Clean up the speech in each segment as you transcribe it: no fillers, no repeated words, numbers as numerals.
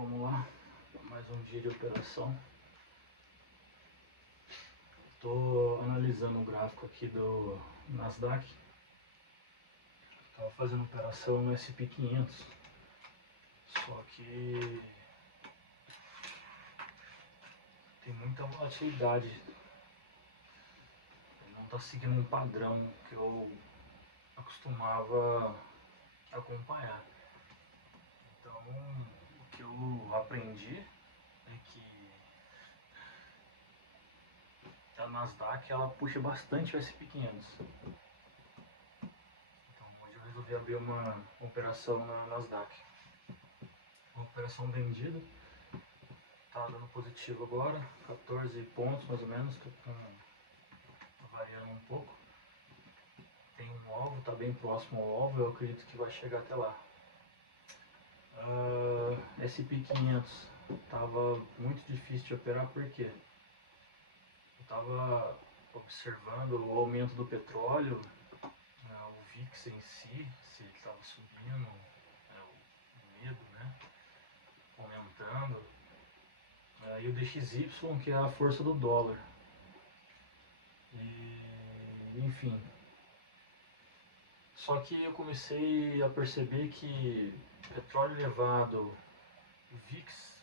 Vamos lá, mais um dia de operação. Estou analisando o gráfico aqui do Nasdaq. Estava fazendo operação no SP500, só que tem muita volatilidade. Ele não está seguindo um padrão que eu acostumava acompanhar. Então, o que eu aprendi é que a Nasdaq ela puxa bastante o SP500. Então hoje eu resolvi abrir uma operação na Nasdaq. Uma operação vendida. Tá dando positivo agora, 14 pontos mais ou menos, tá variando um pouco. Tem um alvo, tá bem próximo ao alvo, eu acredito que vai chegar até lá. SP500 tava muito difícil de operar porque eu estava observando o aumento do petróleo, o VIX em si, se ele estava subindo, o medo, né, aumentando, e o DXY, que é a força do dólar. E, enfim. Só que eu comecei a perceber que petróleo elevado, o VIX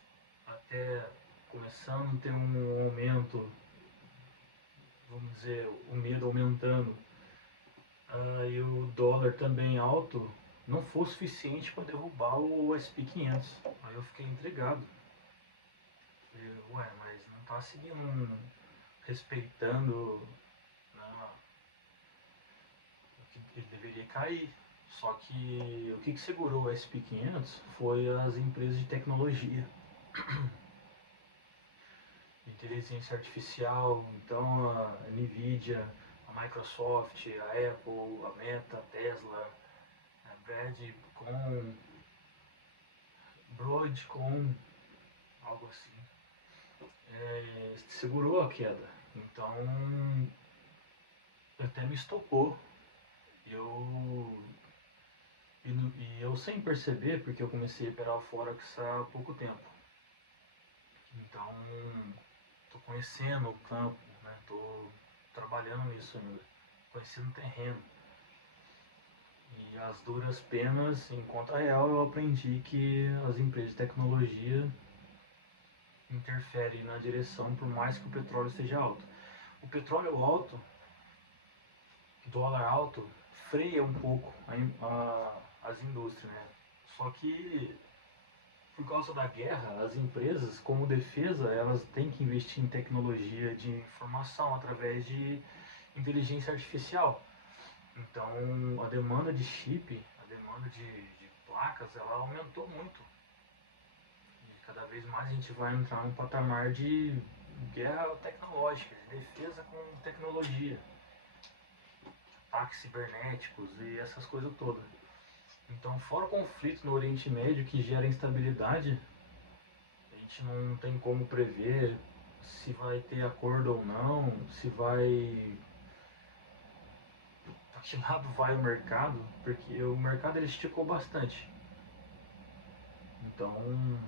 até começando a ter um aumento, vamos dizer, o medo aumentando, e o dólar também alto, não foi suficiente para derrubar o SP500. Aí eu fiquei intrigado. Falei, ué, mas não está seguindo, respeitando, né, o que ele deveria cair. Só que o que segurou o SP500 foi as empresas de tecnologia. Inteligência artificial, então a Nvidia, a Microsoft, a Apple, a Meta, a Tesla, a Broadcom, algo assim, segurou a queda. Então até me estopou. E eu sem perceber, porque eu comecei a operar o Forex há pouco tempo. Então estou conhecendo o campo, estou trabalhando nisso ainda, conhecendo o terreno. E as duras penas, em conta real, eu aprendi que as empresas de tecnologia interferem na direção, por mais que o petróleo esteja alto. O petróleo alto, dólar alto, freia um pouco as indústrias, né? Só que, por causa da guerra, as empresas, como defesa, elas têm que investir em tecnologia de informação através de inteligência artificial. Então a demanda de chip, a demanda de placas, ela aumentou muito. E cada vez mais a gente vai entrar num patamar de guerra tecnológica, de defesa com tecnologia, ataques cibernéticos e essas coisas todas. Então, fora o conflito no Oriente Médio que gera instabilidade, a gente não tem como prever se vai ter acordo ou não, se vai... Para que lado vai o mercado, porque o mercado ele esticou bastante. Então,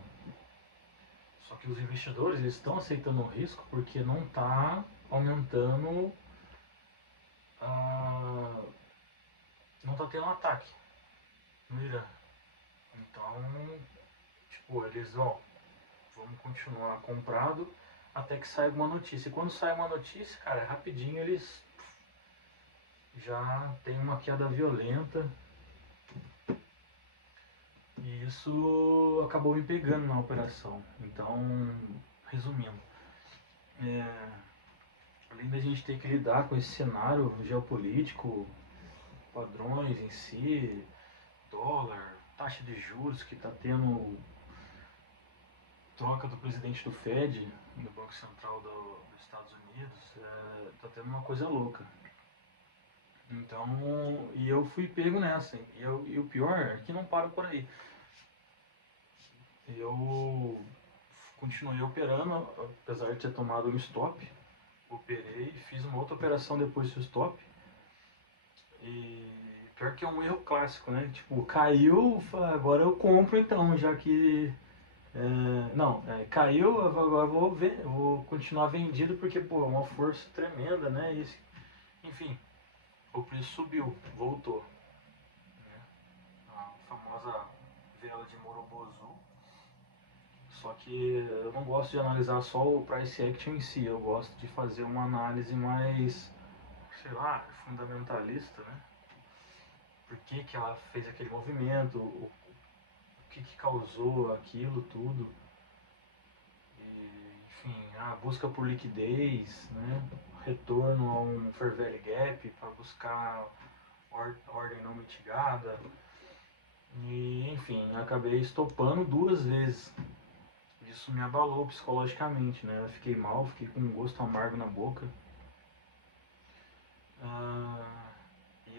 só que os investidores eles estão aceitando o risco porque não está aumentando, não está tendo um ataque no Irã. Então, tipo, eles vamos continuar comprado até que saia alguma notícia. E quando sai uma notícia, cara, rapidinho eles já tem uma queda violenta. E isso acabou me pegando na operação. Então, resumindo, além da gente ter que lidar com esse cenário geopolítico, padrões em si, dólar, taxa de juros que está tendo troca do presidente do Fed, do Banco Central dos Estados Unidos, está tendo uma coisa louca. Então, e eu fui pego nessa, e o pior é que não para por aí. Eu continuei operando, apesar de ter tomado um stop, operei, fiz uma outra operação depois do stop, e pior que é um erro clássico, né? Tipo, caiu, agora eu compro então, já que Não, caiu, agora eu vou continuar vendido porque, pô, é uma força tremenda, né? Enfim, o preço subiu, voltou, né? A famosa vela de Morobozu. Só que eu não gosto de analisar só o price action em si, eu gosto de fazer uma análise mais, sei lá, fundamentalista, né? Por que que ela fez aquele movimento, o que que causou aquilo tudo. E, enfim, a busca por liquidez, né? Retorno a um fair value gap para buscar ordem não mitigada. E, enfim, acabei estopando 2 vezes. Isso me abalou psicologicamente, né? Eu fiquei mal, fiquei com um gosto amargo na boca.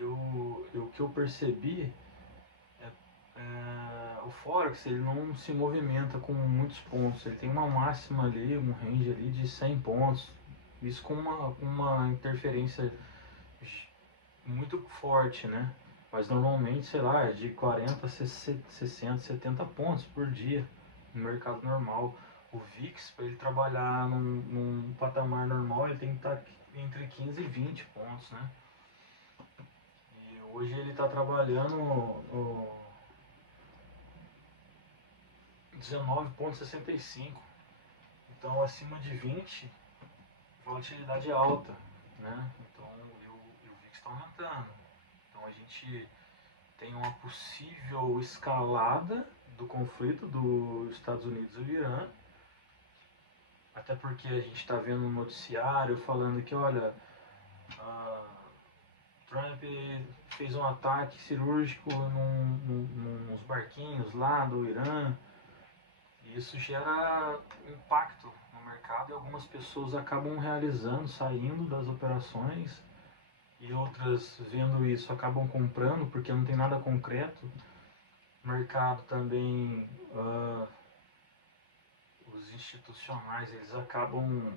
O que eu percebi o Forex ele não se movimenta com muitos pontos, ele tem uma máxima ali, um range ali de 100 pontos, isso com uma interferência muito forte, né? Mas normalmente, sei lá, é de 40 a 60, 70 pontos por dia no mercado normal. O VIX, para ele trabalhar num patamar normal, ele tem que estar entre 15 e 20 pontos, né? E hoje ele está trabalhando 19,65. Então, acima de 20, volatilidade alta, né? Então, o VIX está aumentando. Então, a gente tem uma possível escalada do conflito dos Estados Unidos e o Irã, até porque a gente está vendo um noticiário falando que, olha, Trump fez um ataque cirúrgico nos barquinhos lá do Irã, e isso gera impacto no mercado e algumas pessoas acabam realizando, saindo das operações e outras vendo isso acabam comprando porque não tem nada concreto. O mercado também, os institucionais, eles acabam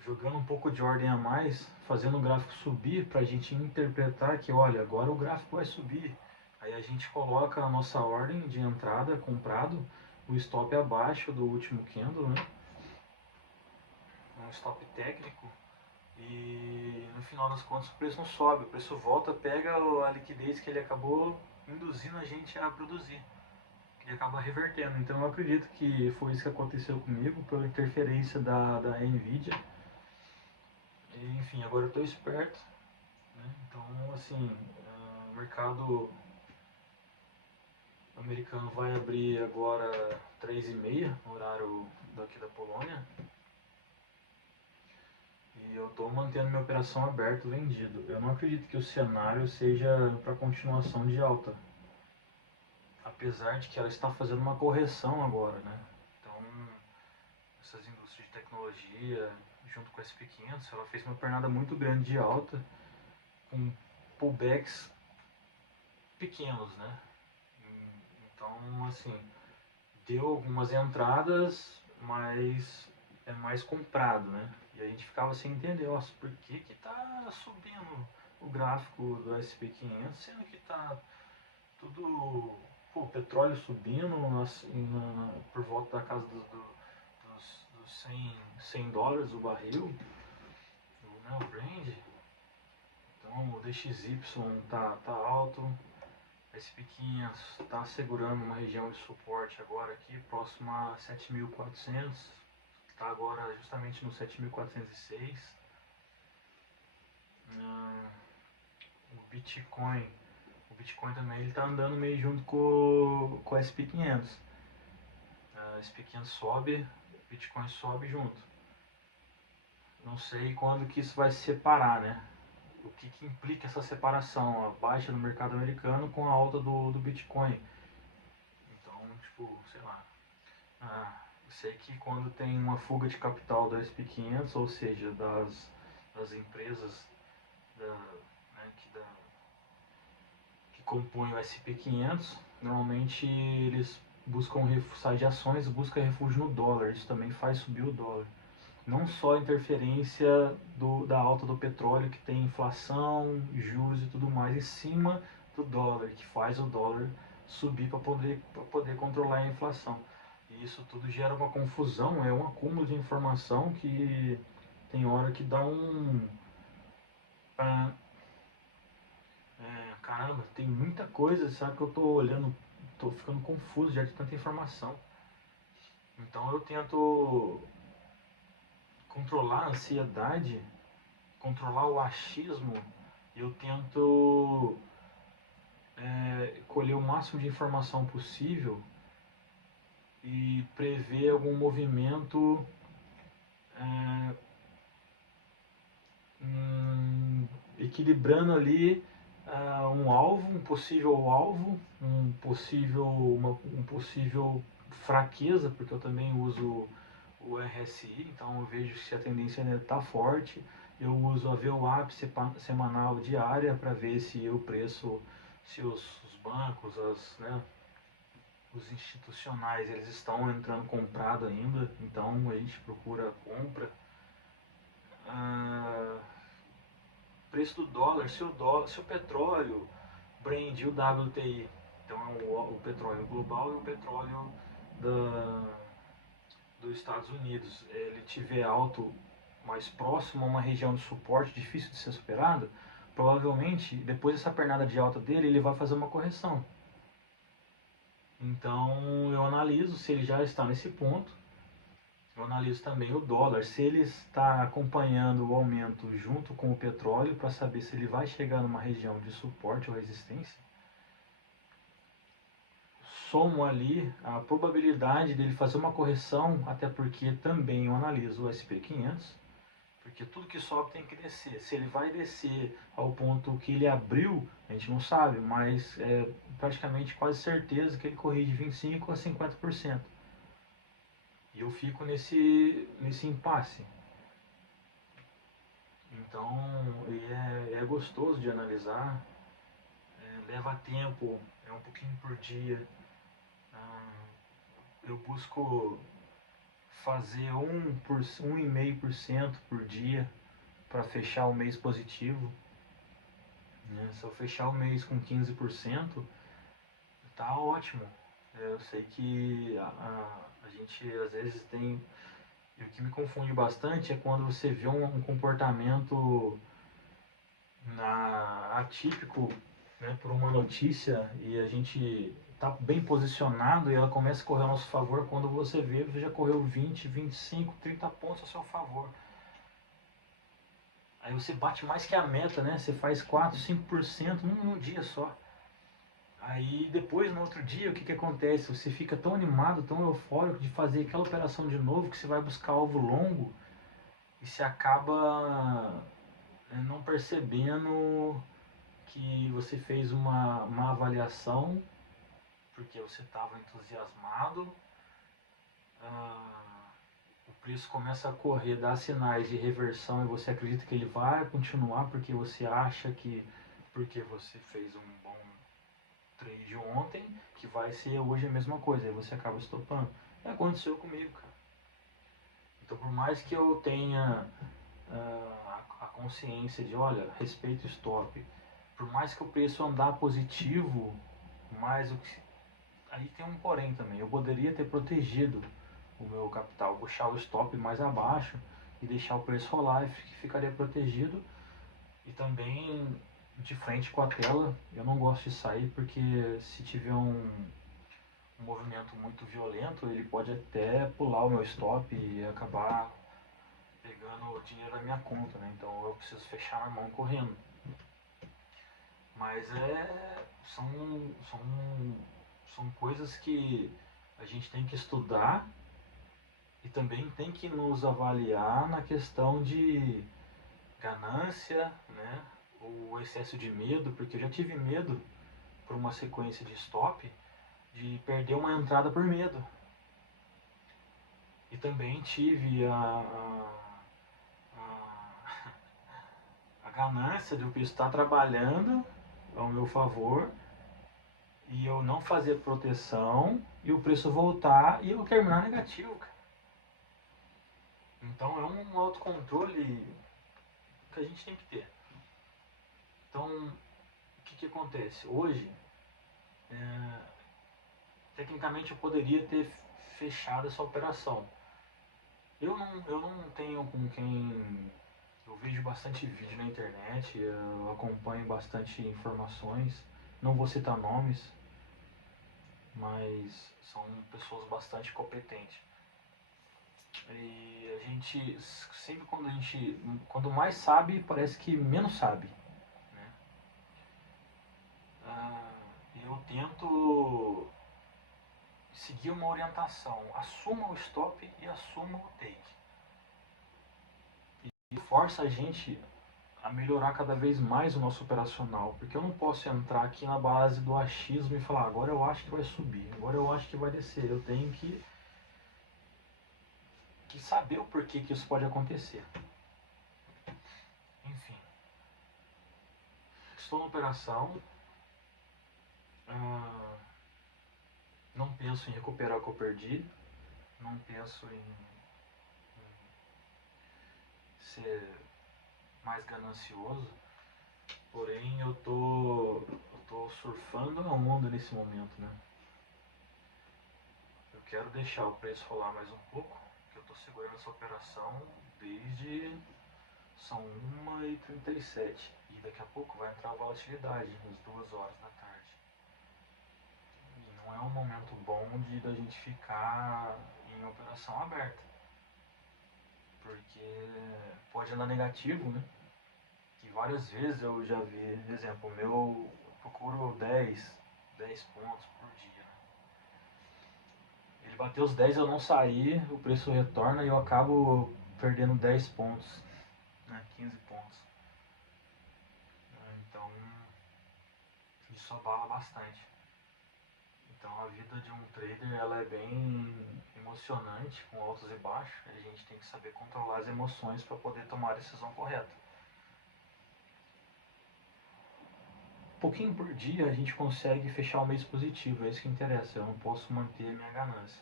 jogando um pouco de ordem a mais, fazendo o gráfico subir para a gente interpretar que, olha, agora o gráfico vai subir. Aí a gente coloca a nossa ordem de entrada, comprado, o stop abaixo do último candle, né? Um stop técnico. E no final das contas o preço não sobe, o preço volta, pega a liquidez que ele acabou induzindo a gente a produzir. E acaba revertendo. Então eu acredito que foi isso que aconteceu comigo, pela interferência da Nvidia. E, enfim, agora eu estou esperto, né? Então, assim, o mercado americano vai abrir agora 3h30, no horário daqui da Polônia. E eu estou mantendo minha operação aberta, vendido. Eu não acredito que o cenário seja para continuação de alta. Apesar de que ela está fazendo uma correção agora, né? Então, essas indústrias de tecnologia, junto com a SP500, ela fez uma pernada muito grande de alta, com pullbacks pequenos, né? Então, assim, deu algumas entradas, mas é mais comprado, né? E a gente ficava sem entender, nossa, por que que tá subindo o gráfico do SP500, sendo que tá tudo, pô, petróleo subindo por volta da casa dos 100 dólares o barril, né, o Brent. Então o DXY tá alto, SP500 está segurando uma região de suporte agora aqui, próximo a 7.400, está agora justamente no 7.406. O Bitcoin também está andando meio junto com a SP500. A SP500 sobe, o Bitcoin sobe junto. Não sei quando que isso vai se separar, né? O que implica essa separação, a baixa no mercado americano com a alta do Bitcoin. Então, tipo, sei lá. Eu sei que quando tem uma fuga de capital da SP500, ou seja, das empresas que compõem o SP500, normalmente eles buscam sair de ações, buscam refúgio no dólar. Isso também faz subir o dólar. Não só a interferência da alta do petróleo, que tem inflação, juros e tudo mais em cima do dólar, que faz o dólar subir para poder controlar a inflação. E isso tudo gera uma confusão, é um acúmulo de informação que tem hora que dá ah, caramba, tem muita coisa, sabe, que eu tô olhando, tô ficando confuso já de tanta informação. Então eu tento controlar a ansiedade, controlar o achismo, eu tento colher o máximo de informação possível e prever algum movimento equilibrando ali um possível alvo, um possível fraqueza, porque eu também uso o RSI, então eu vejo se a tendência ainda está forte. Eu uso a VWAP semanal diária para ver se o preço, se os bancos, os institucionais, eles estão entrando comprado ainda, então a gente procura compra. Ah, preço do dólar, se o petróleo, Brent e o WTI, então é o petróleo global e o petróleo da, dos Estados Unidos, ele tiver alto mais próximo a uma região de suporte difícil de ser superada, provavelmente depois dessa pernada de alta dele, ele vai fazer uma correção. Então eu analiso se ele já está nesse ponto. Eu analiso também o dólar, se ele está acompanhando o aumento junto com o petróleo, para saber se ele vai chegar numa região de suporte ou resistência. Somo ali a probabilidade dele fazer uma correção, até porque também eu analiso o SP500, porque tudo que sobe tem que descer. Se ele vai descer ao ponto que ele abriu, a gente não sabe, mas é praticamente quase certeza que ele corrige 25% a 50%. E eu fico nesse impasse. Então, é gostoso de analisar, leva tempo, é um pouquinho por dia. Ah, eu busco fazer 1,5% por dia para fechar o mês positivo. Né? Se eu fechar o mês com 15%, tá ótimo. Eu sei que a gente às vezes tem. E o que me confunde bastante é quando você vê um comportamento atípico, né, por uma notícia e a gente está bem posicionado e ela começa a correr ao nosso favor, quando você vê, você já correu 20, 25, 30 pontos a seu favor. Aí você bate mais que a meta, né? Você faz 4, 5% num dia só. Aí depois, no outro dia, o que acontece? Você fica tão animado, tão eufórico de fazer aquela operação de novo, que você vai buscar alvo longo e você acaba não percebendo que você fez uma avaliação porque você estava entusiasmado, o preço começa a correr, dá sinais de reversão e você acredita que ele vai continuar porque você acha que, porque você fez um bom trade ontem, que vai ser hoje a mesma coisa, aí você acaba estopando. E aconteceu comigo, cara. Então, por mais que eu tenha a consciência de, olha, respeito o stop, por mais que o preço andar positivo, mais o que aí tem um porém também. Eu poderia ter protegido o meu capital, puxar o stop mais abaixo e deixar o preço rolar e ficaria protegido. E também de frente com a tela, eu não gosto de sair porque se tiver um movimento muito violento, ele pode até pular o meu stop e acabar pegando o dinheiro da minha conta, né? Então eu preciso fechar a mão correndo. Mas são, são coisas que a gente tem que estudar e também tem que nos avaliar na questão de ganância, né? O excesso de medo, porque eu já tive medo por uma sequência de stop de perder uma entrada por medo. E também tive a ganância de o preço estar trabalhando ao meu favor e eu não fazer proteção e o preço voltar e eu terminar negativo, cara. Então é um autocontrole que a gente tem que ter. Então, o que acontece? Hoje, tecnicamente eu poderia ter fechada essa operação. Eu não tenho com quem. Eu vejo bastante vídeo na internet, eu acompanho bastante informações. Não vou citar nomes, mas são pessoas bastante competentes. E a gente, sempre quando mais sabe, parece que menos sabe, né? Eu tento seguir uma orientação, assuma o stop e assuma o take. E força a gente a melhorar cada vez mais o nosso operacional, porque eu não posso entrar aqui na base do achismo e falar, agora eu acho que vai subir, agora eu acho que vai descer. Eu tenho que saber o porquê que isso pode acontecer. Enfim, estou na operação, não penso em recuperar o que eu perdi, não penso em ser mais ganancioso, porém eu tô surfando a onda nesse momento, né? Eu quero deixar o preço rolar mais um pouco, porque eu estou segurando essa operação desde são 1h37 e daqui a pouco vai entrar a volatilidade às 2 horas da tarde. E não é um momento bom de da gente ficar em operação aberta, porque pode andar negativo, né? E várias vezes eu já vi, exemplo, meu, eu procuro 10 pontos por dia, né? Ele bateu os 10, eu não saí, o preço retorna e eu acabo perdendo 10 pontos, né, 15 pontos. Então, isso abala bastante. Então, a vida de um trader ela é bem emocionante, com altos e baixos. A gente tem que saber controlar as emoções para poder tomar a decisão correta. Um pouquinho por dia a gente consegue fechar o mês positivo, é isso que interessa. Eu não posso manter a minha ganância.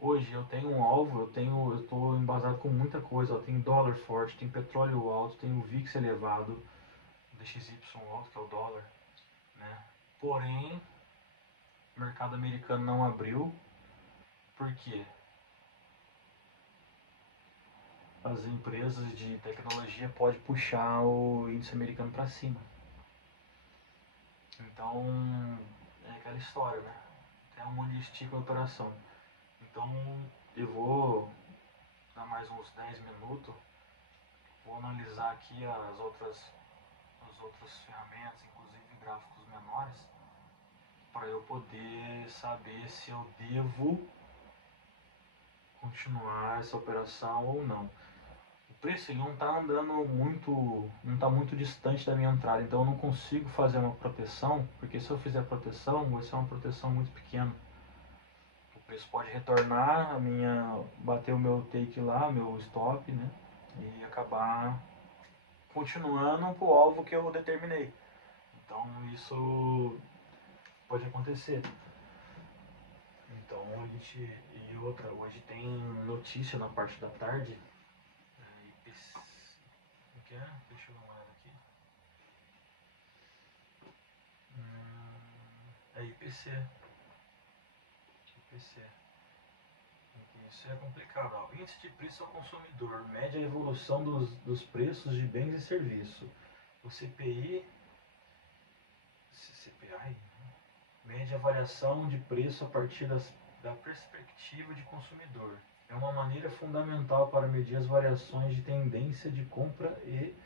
Hoje eu tenho um alvo, eu estou embasado com muita coisa. Eu tenho dólar forte, tenho petróleo alto, tenho VIX elevado, DXY alto, que é o dólar, né? Porém, o mercado americano não abriu. Por quê? As empresas de tecnologia podem puxar o índice americano para cima. Então, é aquela história, né? Até onde estica a operação. Então, eu vou dar mais uns 10 minutos, vou analisar aqui as outras ferramentas, inclusive gráficos menores, para eu poder saber se eu devo continuar essa operação ou não. O preço não está andando muito, não está muito distante da minha entrada, então eu não consigo fazer uma proteção, porque se eu fizer proteção, vai ser uma proteção muito pequena. O preço pode retornar, bater o meu take lá, meu stop, né? E acabar continuando para o alvo que eu determinei. Então isso pode acontecer. Então e outra, hoje tem notícia na parte da tarde. O que é? Deixa eu dar uma olhada aqui. É IPC. IPC. Isso é complicado. Ó. Índice de preço ao consumidor. Mede a evolução dos preços de bens e serviços. O CPI. CPI? Mede a variação de preço a partir da perspectiva de consumidor. É uma maneira fundamental para medir as variações de tendência de compra e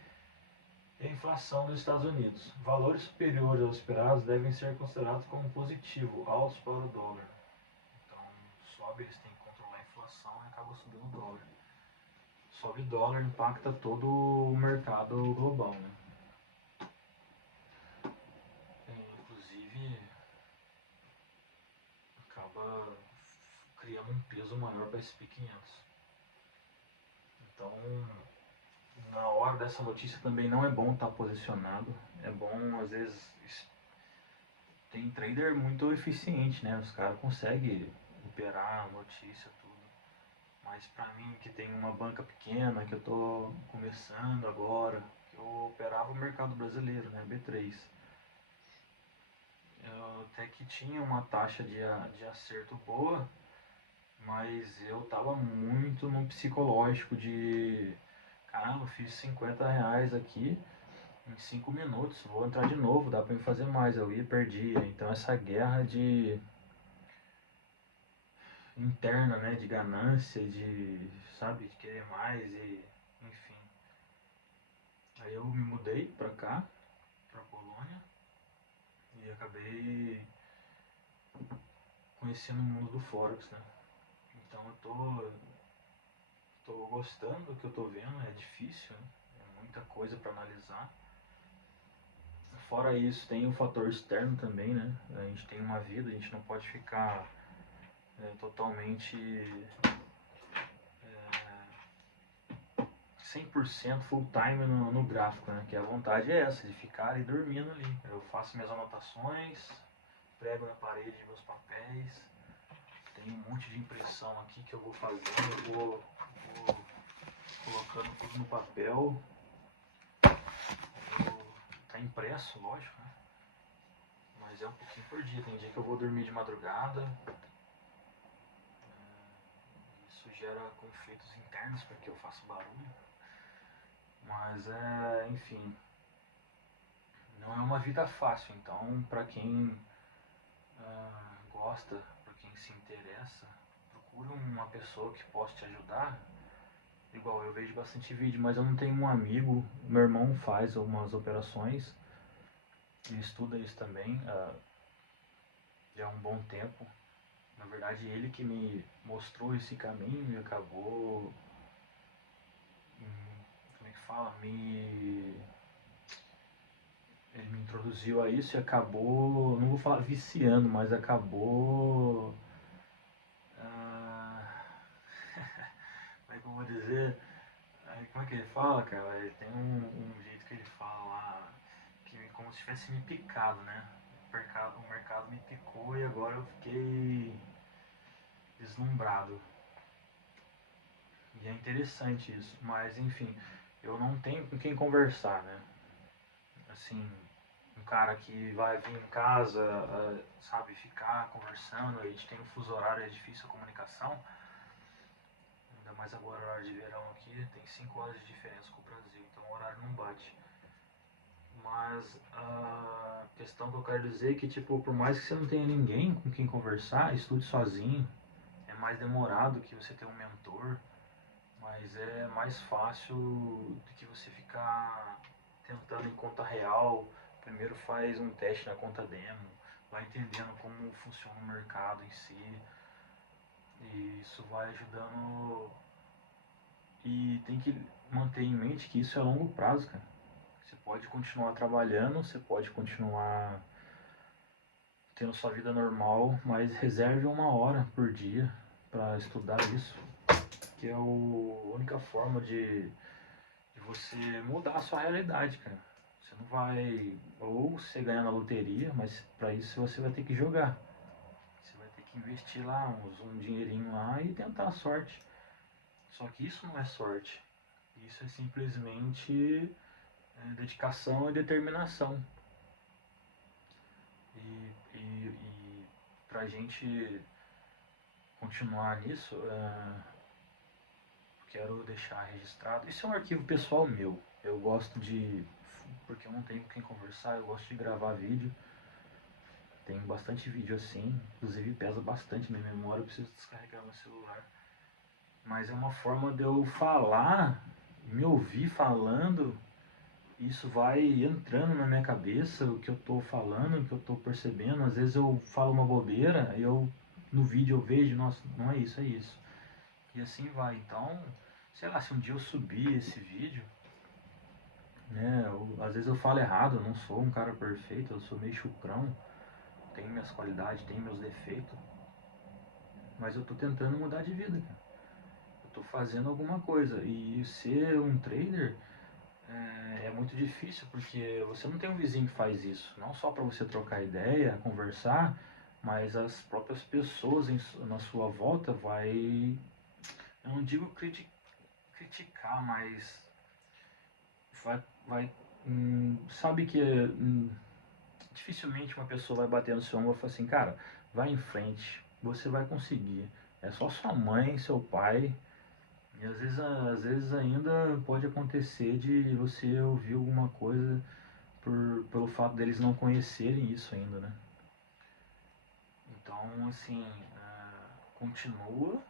inflação dos Estados Unidos. Valores superiores aos esperados devem ser considerados como positivo, altos para o dólar. Então, sobe, eles têm que controlar a inflação e acaba subindo o dólar. Sobe o dólar, impacta todo o mercado global, né? Inclusive, acaba criando um peso maior para SP500. Então, na hora dessa notícia também não é bom estar posicionado. É bom, às vezes, tem trader muito eficiente, né? Os caras conseguem operar a notícia, tudo. Mas pra mim, que tem uma banca pequena, que eu tô começando agora, que eu operava o mercado brasileiro, né? B3. Eu até que tinha uma taxa de acerto boa, Mas eu tava muito no psicológico de caramba, fiz R$ 50 aqui em 5 minutos, vou entrar de novo, dá pra me fazer mais, eu ia e perdia. Então essa guerra de interna, né, de ganância, de, sabe, de querer mais e, enfim. Aí eu me mudei pra cá, pra Polônia, e acabei conhecendo o mundo do Forex, né. Então eu tô gostando do que eu tô vendo, é difícil, né? É muita coisa para analisar. Fora isso, tem o fator externo também, né? A gente tem uma vida, a gente não pode ficar totalmente 100% full time no gráfico, né? Que a vontade é essa, de ficar ali dormindo ali. Eu faço minhas anotações, prego na parede meus papéis, tem um monte de impressão aqui que eu vou fazendo, eu vou colocando tudo no papel, tá impresso, lógico, né? Mas é um pouquinho por dia, tem dia que eu vou dormir de madrugada, isso gera conflitos internos porque eu faço barulho, mas enfim, não é uma vida fácil, então para quem gosta, para quem se interessa, procure uma pessoa que possa te ajudar. Igual eu vejo bastante vídeo, mas eu não tenho um amigo, meu irmão faz algumas operações, ele estuda isso também já há um bom tempo. Na verdade, ele que me mostrou esse caminho e acabou, como é que fala, ele me introduziu a isso e acabou, não vou falar viciando, mas acabou, ah, como é que eu vou dizer, como é que ele fala, cara? Ele tem um jeito que ele fala lá, que como se tivesse me picado, né? O mercado me picou e agora eu fiquei deslumbrado. E é interessante isso, mas enfim, eu não tenho com quem conversar, né? Assim, um cara que vai vir em casa, sabe, ficar conversando, a gente tem um fuso horário, é difícil a comunicação, ainda mais agora horário de verão aqui, tem 5 horas de diferença com o Brasil, então o horário não bate. Mas a questão que eu quero dizer é que, tipo, por mais que você não tenha ninguém com quem conversar, estude sozinho, é mais demorado que você ter um mentor, mas é mais fácil do que você ficar tentando em conta real. Primeiro faz um teste na conta demo, vai entendendo como funciona o mercado em si, e isso vai ajudando. E tem que manter em mente que isso é a longo prazo, cara. Você pode continuar trabalhando, você pode continuar tendo sua vida normal, mas reserve 1 hora por dia para estudar isso, que é a única forma de você mudar a sua realidade, cara. Você não vai, ou você ganhar na loteria, mas para isso você vai ter que jogar. Você vai ter que investir lá um dinheirinho lá e tentar a sorte. Só que isso não é sorte. Isso é simplesmente dedicação e determinação. E pra gente continuar nisso, quero deixar registrado. Isso é um arquivo pessoal meu. Eu gosto de. Porque eu não tenho com quem conversar, eu gosto de gravar vídeo. Tenho bastante vídeo assim, inclusive pesa bastante minha memória, eu preciso descarregar meu celular. Mas é uma forma de eu falar, me ouvir falando, isso vai entrando na minha cabeça, o que eu tô falando, o que eu tô percebendo. Às vezes eu falo uma bobeira, no vídeo eu vejo, nossa, não é isso, é isso. E assim vai. Então, sei lá, se um dia eu subir esse vídeo, né, às vezes eu falo errado, eu não sou um cara perfeito, eu sou meio chucrão, tenho minhas qualidades, tenho meus defeitos, mas eu tô tentando mudar de vida, cara. Eu tô fazendo alguma coisa. E ser um trader é muito difícil porque você não tem um vizinho que faz isso. Não só para você trocar ideia, conversar, mas as próprias pessoas na sua volta eu não digo criticar, mas vai sabe que dificilmente uma pessoa vai bater no seu ombro e falar assim, cara, vai em frente, você vai conseguir. É só sua mãe, seu pai. E às vezes ainda pode acontecer de você ouvir alguma coisa pelo fato deles não conhecerem isso ainda, né? Então, assim, continua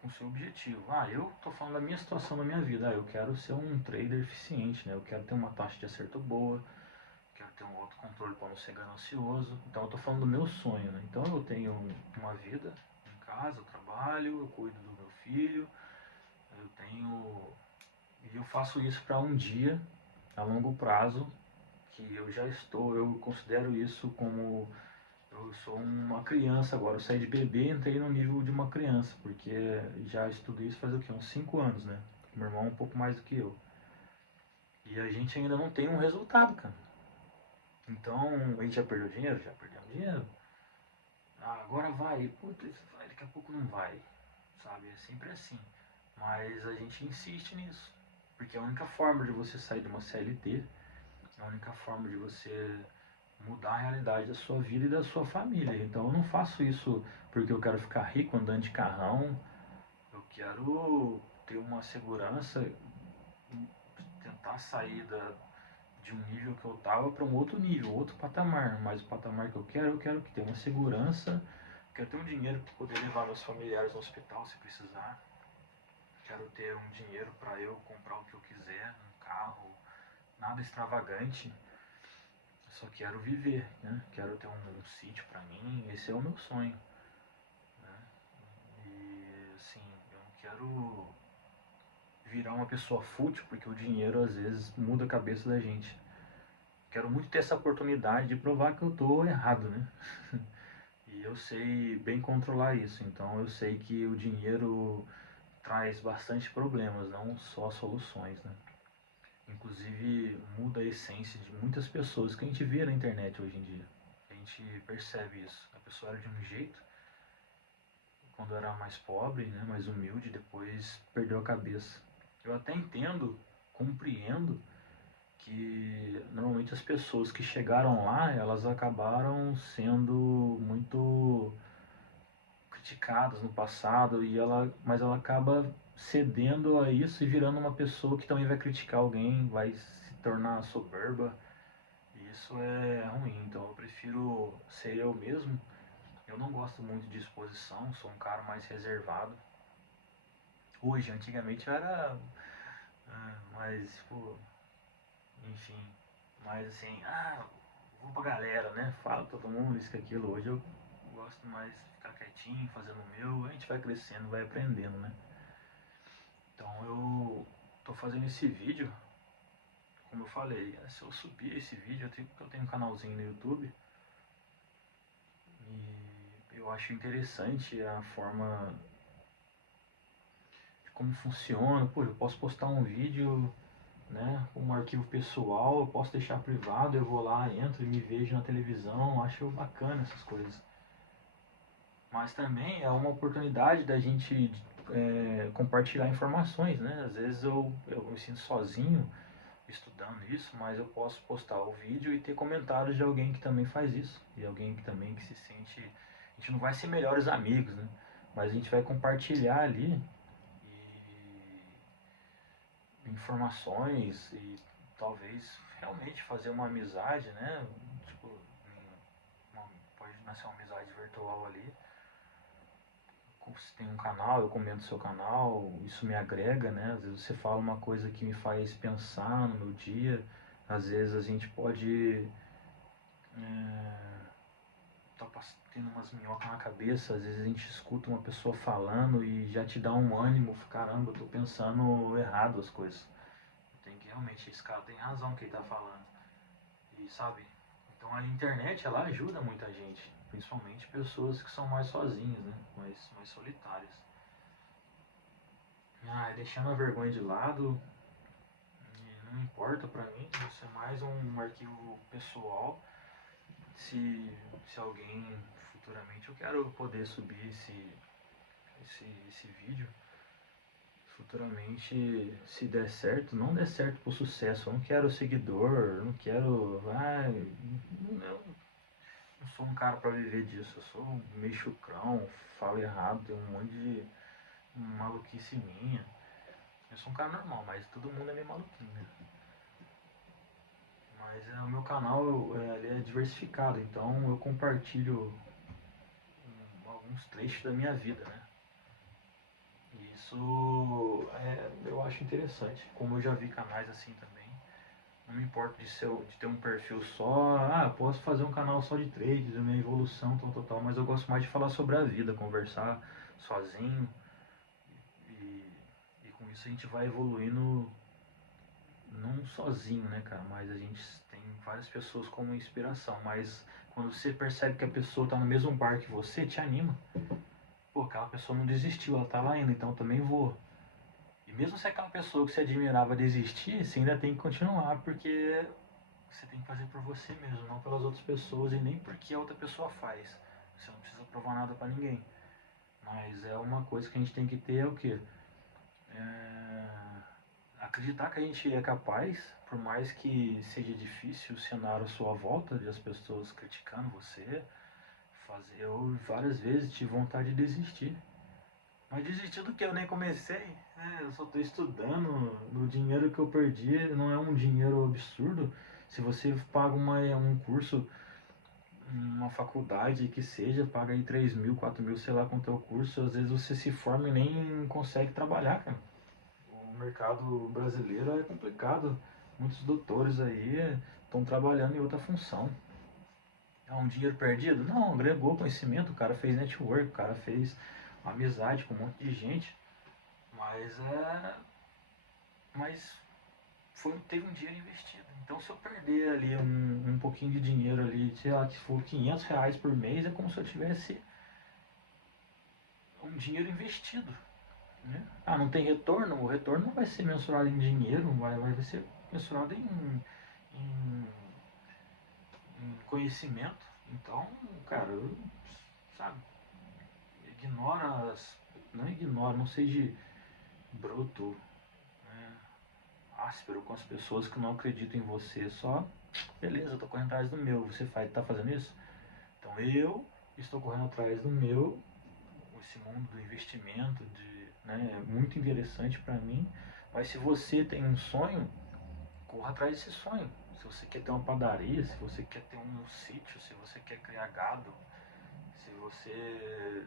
com o seu objetivo. Eu tô falando da minha situação na minha vida. Eu quero ser um trader eficiente, né? Eu quero ter uma taxa de acerto boa, quero ter um autocontrole para não ser ganancioso. Então, eu tô falando do meu sonho, né? Então, eu tenho uma vida em casa, eu trabalho, eu cuido do meu filho, eu tenho. E eu faço isso para um dia, a longo prazo, que eu já estou, eu considero isso como eu sou uma criança agora, eu saí de bebê e entrei no nível de uma criança, porque já estudo isso faz o quê? Uns 5 anos, né? Meu irmão é um pouco mais do que eu. E a gente ainda não tem um resultado, cara. Então, a gente já perdeu dinheiro? Já perdeu dinheiro. Agora vai, putz, vai, daqui a pouco não vai, sabe? É sempre assim. Mas a gente insiste nisso, porque é a única forma de você sair de uma CLT, é a única forma de você mudar a realidade da sua vida e da sua família. Então eu não faço isso porque eu quero ficar rico andando de carrão. Eu quero ter uma segurança, tentar sair de um nível que eu estava para um outro nível, outro patamar. Mas o patamar que eu quero que tenha uma segurança, quero ter um dinheiro para poder levar meus familiares ao hospital se precisar. Quero ter um dinheiro para eu comprar o que eu quiser, um carro, nada extravagante. Só quero viver, né? Quero ter um sítio para mim, esse é o meu sonho, né? E assim, eu não quero virar uma pessoa fútil, porque o dinheiro às vezes muda a cabeça da gente. Quero muito ter essa oportunidade de provar que eu tô errado, né? E eu sei bem controlar isso, então eu sei que o dinheiro traz bastante problemas, não só soluções, né? Inclusive muda a essência de muitas pessoas que a gente vê na internet hoje em dia. A gente percebe isso. A pessoa era de um jeito quando era mais pobre, né, mais humilde, depois perdeu a cabeça. Eu até entendo, compreendo que normalmente as pessoas que chegaram lá, elas acabaram sendo muito criticadas no passado mas ela acaba cedendo a isso e virando uma pessoa que também vai criticar alguém, vai se tornar soberba. E isso é ruim, então eu prefiro ser eu mesmo. Eu não gosto muito de exposição, sou um cara mais reservado. Hoje, antigamente eu era mais, tipo, enfim, mais assim, vou pra galera, né? Fala pra todo mundo isso que aquilo. Hoje eu gosto mais de ficar quietinho, fazendo o meu, a gente vai crescendo, vai aprendendo, né? Então eu tô fazendo esse vídeo, como eu falei, se eu subir esse vídeo, eu tenho um canalzinho no YouTube e eu acho interessante a forma de como funciona. Pô, eu posso postar um vídeo, né, um arquivo pessoal, eu posso deixar privado, eu vou lá, entro e me vejo na televisão, acho bacana essas coisas. Mas também é uma oportunidade da gente compartilhar informações, né? Às vezes eu me sinto sozinho estudando isso, mas eu posso postar o vídeo e ter comentários de alguém que também faz isso, e alguém que também que se sente... A gente não vai ser melhores amigos, né? Mas a gente vai compartilhar ali informações e talvez realmente fazer uma amizade, né? Tipo, pode nascer uma amizade virtual ali. Você tem um canal, eu comento seu canal, isso me agrega, né? Às vezes você fala uma coisa que me faz pensar no meu dia, às vezes a gente pode tá tendo umas minhocas na cabeça, às vezes a gente escuta uma pessoa falando e já te dá um ânimo, caramba, eu tô pensando errado as coisas. Tem que realmente, esse cara tem razão que ele tá falando. E sabe? Então a internet ela ajuda muita gente, principalmente pessoas que são mais sozinhas, né? Mais solitárias. Deixando a vergonha de lado, não importa pra mim, isso é mais um arquivo pessoal. Se, se alguém futuramente eu quero poder subir esse vídeo futuramente, se der certo, não der certo pro sucesso, eu não quero seguidor, não quero. Não sou um cara pra viver disso, eu sou meio chucrão, falo errado, tenho um monte de maluquice minha. Eu sou um cara normal, mas todo mundo é meio maluquinho, né? Mas o meu canal ele é diversificado, então eu compartilho alguns trechos da minha vida, né? E isso eu acho interessante, como eu já vi canais assim também. Não me importa de ter um perfil só, posso fazer um canal só de trades, a minha evolução, tal, mas eu gosto mais de falar sobre a vida, conversar sozinho e, e com isso a gente vai evoluindo não sozinho, né, cara, mas a gente tem várias pessoas como inspiração, mas quando você percebe que a pessoa tá no mesmo bar que você, te anima. Pô, aquela pessoa não desistiu, ela tá lá ainda, então eu também vou. E mesmo se aquela pessoa que você admirava desistir, você ainda tem que continuar, porque você tem que fazer por você mesmo, não pelas outras pessoas e nem porque a outra pessoa faz. Você não precisa provar nada pra ninguém. Mas é uma coisa que a gente tem que ter é o quê? É... Acreditar que a gente é capaz, por mais que seja difícil o cenário à sua volta, de as pessoas criticando você, eu várias vezes tive vontade de desistir. Mas desistir do que eu nem comecei, eu só estou estudando, o dinheiro que eu perdi não é um dinheiro absurdo. Se você paga um curso, uma faculdade que seja, paga aí 3 mil, 4 mil, sei lá quanto é o curso, às vezes você se forma e nem consegue trabalhar, cara. O mercado brasileiro é complicado. Muitos doutores aí estão trabalhando em outra função. É um dinheiro perdido? Não, agregou conhecimento, o cara fez network, o cara fez amizade com um monte de gente. Mas Mas teve um dinheiro investido. Então se eu perder ali um pouquinho de dinheiro ali, sei lá, que for R$ 500 por mês, é como se eu tivesse um dinheiro investido. Né? Não tem retorno? O retorno não vai ser mensurado em dinheiro, vai ser mensurado em, em conhecimento. Então, cara, sabe, ignora, não ignora, não seja bruto, né, áspero com as pessoas que não acreditam em você. Só, beleza, eu tô correndo atrás do meu, você tá fazendo isso? Então eu estou correndo atrás do meu, esse mundo do investimento, né, é muito interessante para mim. Mas se você tem um sonho, corra atrás desse sonho. Se você quer ter uma padaria, se você quer ter um sítio, se você quer criar gado, se você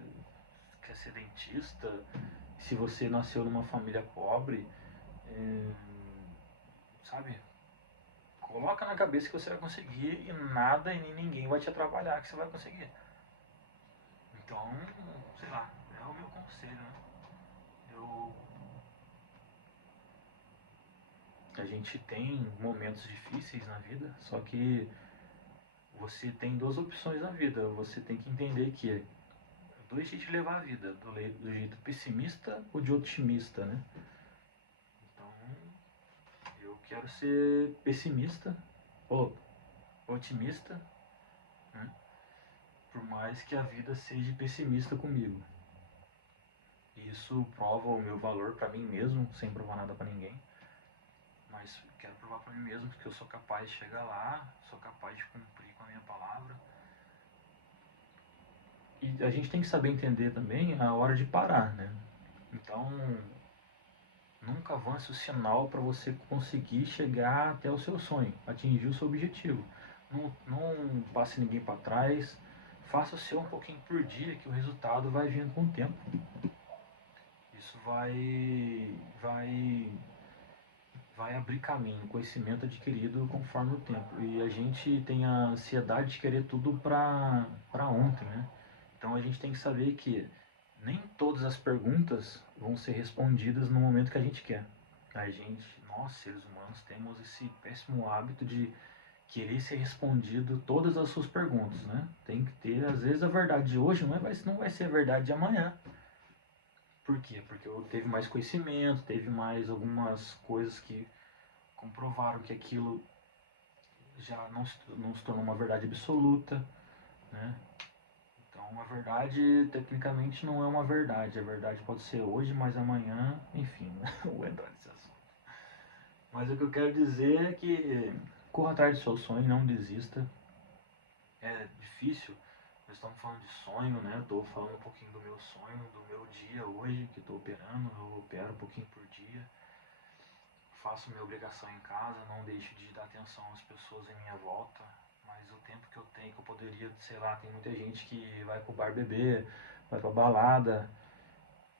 quer ser dentista, se você nasceu numa família pobre, é, sabe? Coloca na cabeça que você vai conseguir e nada e nem ninguém vai te atrapalhar que você vai conseguir. Então, sei lá, é o meu conselho, né? Eu, a gente tem momentos difíceis na vida, só que você tem duas opções na vida. Você tem que entender que dois jeitos de levar a vida, do jeito pessimista ou de otimista, né? Então, eu quero ser pessimista ou otimista, né? Por mais que a vida seja pessimista comigo. Isso prova o meu valor para mim mesmo, sem provar nada para ninguém. Mas quero provar para mim mesmo que eu sou capaz de chegar lá, sou capaz de cumprir com a minha palavra. E a gente tem que saber entender também a hora de parar, né? Então, nunca avance o sinal para você conseguir chegar até o seu sonho, atingir o seu objetivo. Não passe ninguém para trás, faça o seu um pouquinho por dia, que o resultado vai vindo com o tempo. Isso vai abrir caminho, conhecimento adquirido conforme o tempo. E a gente tem a ansiedade de querer tudo para ontem, né? Então a gente tem que saber que nem todas as perguntas vão ser respondidas no momento que a gente quer. A gente, nós seres humanos, temos esse péssimo hábito de querer ser respondido todas as suas perguntas, né? Tem que ter, às vezes a verdade de hoje não vai ser a verdade de amanhã. Por quê? Porque eu teve mais conhecimento, teve mais algumas coisas que comprovaram que aquilo já não se tornou uma verdade absoluta, né? Então a verdade tecnicamente não é uma verdade. A verdade pode ser hoje, mas amanhã, enfim, não vou entrar nesse assunto. Mas o que eu quero dizer é que corra atrás do seu sonho, não desista. É difícil, Nós estamos falando de sonho, né? Estou falando um pouquinho do meu sonho, do meu dia hoje, que estou operando. Eu opero um pouquinho por dia. Faço minha obrigação em casa, não deixo de dar atenção às pessoas em minha volta. Mas o tempo que eu tenho, que eu poderia, sei lá, tem muita gente que vai pro bar beber, vai pra balada,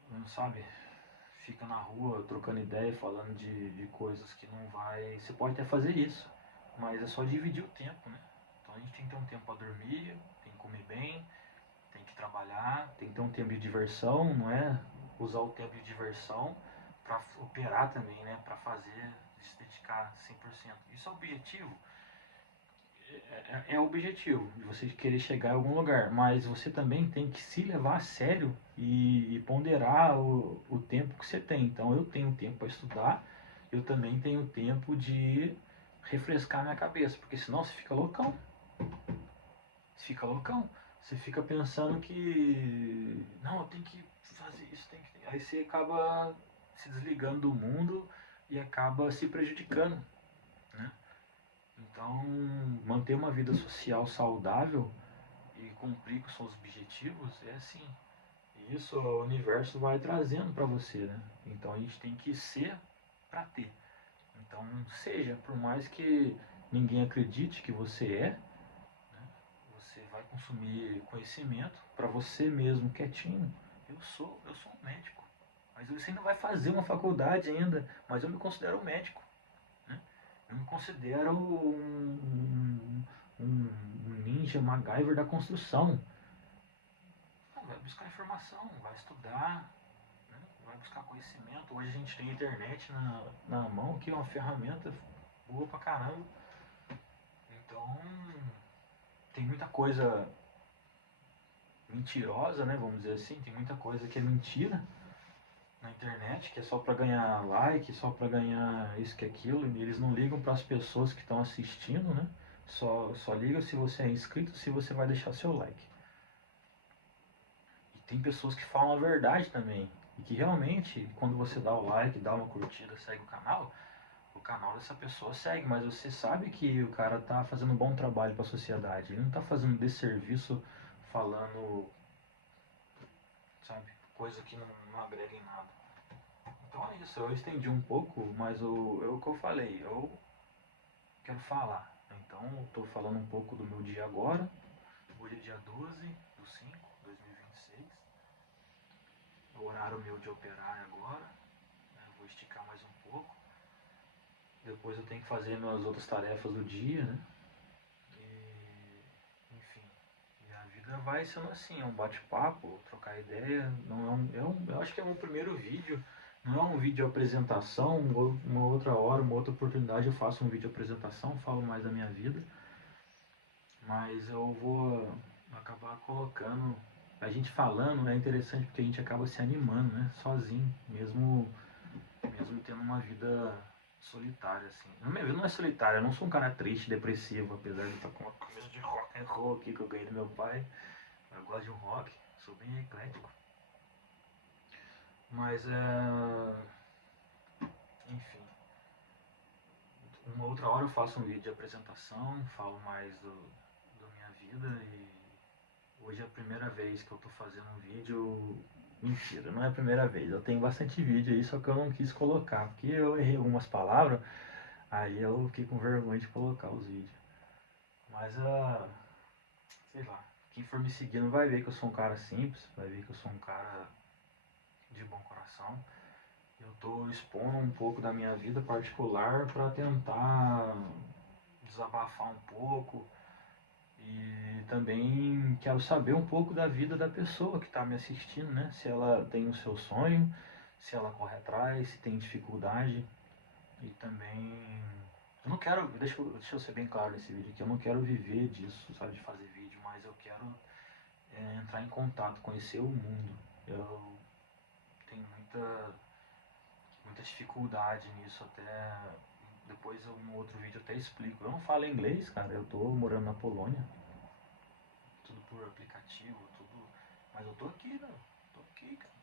não sabe? Fica na rua trocando ideia, falando de coisas que não vai. Você pode até fazer isso, mas é só dividir o tempo, né? Então a gente tem que ter um tempo para dormir, tem que comer bem, tem que trabalhar, tem que ter um tempo de diversão, não é? Usar o tempo de diversão para operar também, né? Para fazer, se dedicar 100%. Isso é o objetivo. É o objetivo de você querer chegar em algum lugar, mas você também tem que se levar a sério e ponderar o tempo que você tem. Então eu tenho tempo para estudar, eu também tenho tempo de refrescar minha cabeça, porque senão você fica loucão. Você fica loucão. Você fica pensando que não, eu tenho que fazer isso, tem que. Aí você acaba se desligando do mundo e acaba se prejudicando, né? Então, manter uma vida social saudável e cumprir com seus objetivos é assim. Isso o universo vai trazendo para você, né? Então a gente tem que ser para ter. Então seja, por mais que ninguém acredite que você é, né? Você vai consumir conhecimento para você mesmo quietinho. Eu sou um médico, mas você ainda vai fazer uma faculdade ainda, mas eu me considero um médico, né? Eu me considero um ninja MacGyver da construção. Vai buscar informação, vai estudar, né? Vai buscar conhecimento. Hoje a gente tem internet na mão, que é uma ferramenta boa pra caramba. Então, tem muita coisa mentirosa, né? Vamos dizer assim, tem muita coisa que é mentira na internet, que é só para ganhar like, só para ganhar isso que aquilo, e eles não ligam para as pessoas que estão assistindo, né? Só liga se você é inscrito, se você vai deixar seu like. E tem pessoas que falam a verdade também, e que realmente, quando você dá o like, dá uma curtida, segue o canal dessa pessoa segue, mas você sabe que o cara tá fazendo um bom trabalho para a sociedade, ele não tá fazendo desserviço falando, sabe, coisa que não agrega em nada. Então é isso, eu estendi um pouco, mas o que eu falei, eu quero falar. Então eu tô falando um pouco do meu dia agora. Hoje é dia 12/5/2026. É o horário meu de operar agora, né? Vou esticar mais um pouco. Depois eu tenho que fazer minhas outras tarefas do dia, né? E, enfim, e a vida vai sendo assim, é um bate-papo, trocar ideia. Não eu acho que é um primeiro vídeo. Não é um vídeo apresentação, uma outra hora, uma outra oportunidade eu faço um vídeo apresentação, falo mais da minha vida. Mas eu vou acabar colocando. A gente falando é interessante porque a gente acaba se animando, né? Sozinho, mesmo tendo uma vida solitária, assim. Na minha vida não é solitária, eu não sou um cara triste, depressivo, apesar de estar com uma camisa de rock and roll aqui que eu ganhei do meu pai. Eu gosto de um rock, sou bem eclético. Mas enfim. Uma outra hora eu faço um vídeo de apresentação, falo mais da minha vida e hoje é a primeira vez que eu tô fazendo um vídeo. Mentira, não é a primeira vez. Eu tenho bastante vídeo aí, só que eu não quis colocar, porque eu errei algumas palavras, aí eu fiquei com vergonha de colocar os vídeos. Mas sei lá, quem for me seguindo vai ver que eu sou um cara simples, vai ver que eu sou um cara de bom coração. Eu tô expondo um pouco da minha vida particular para tentar desabafar um pouco e também quero saber um pouco da vida da pessoa que está me assistindo, né? Se ela tem o seu sonho, se ela corre atrás, se tem dificuldade. E também. Eu não quero. Deixa eu ser bem claro nesse vídeo aqui. Eu não quero viver disso, sabe? De fazer vídeo, mas eu quero entrar em contato, conhecer o mundo. Eu tenho muita dificuldade nisso, até. Depois no outro vídeo eu até explico. Eu não falo inglês, cara. Eu tô morando na Polônia, tudo por aplicativo, tudo. Mas eu tô aqui, né? Tô aqui, cara.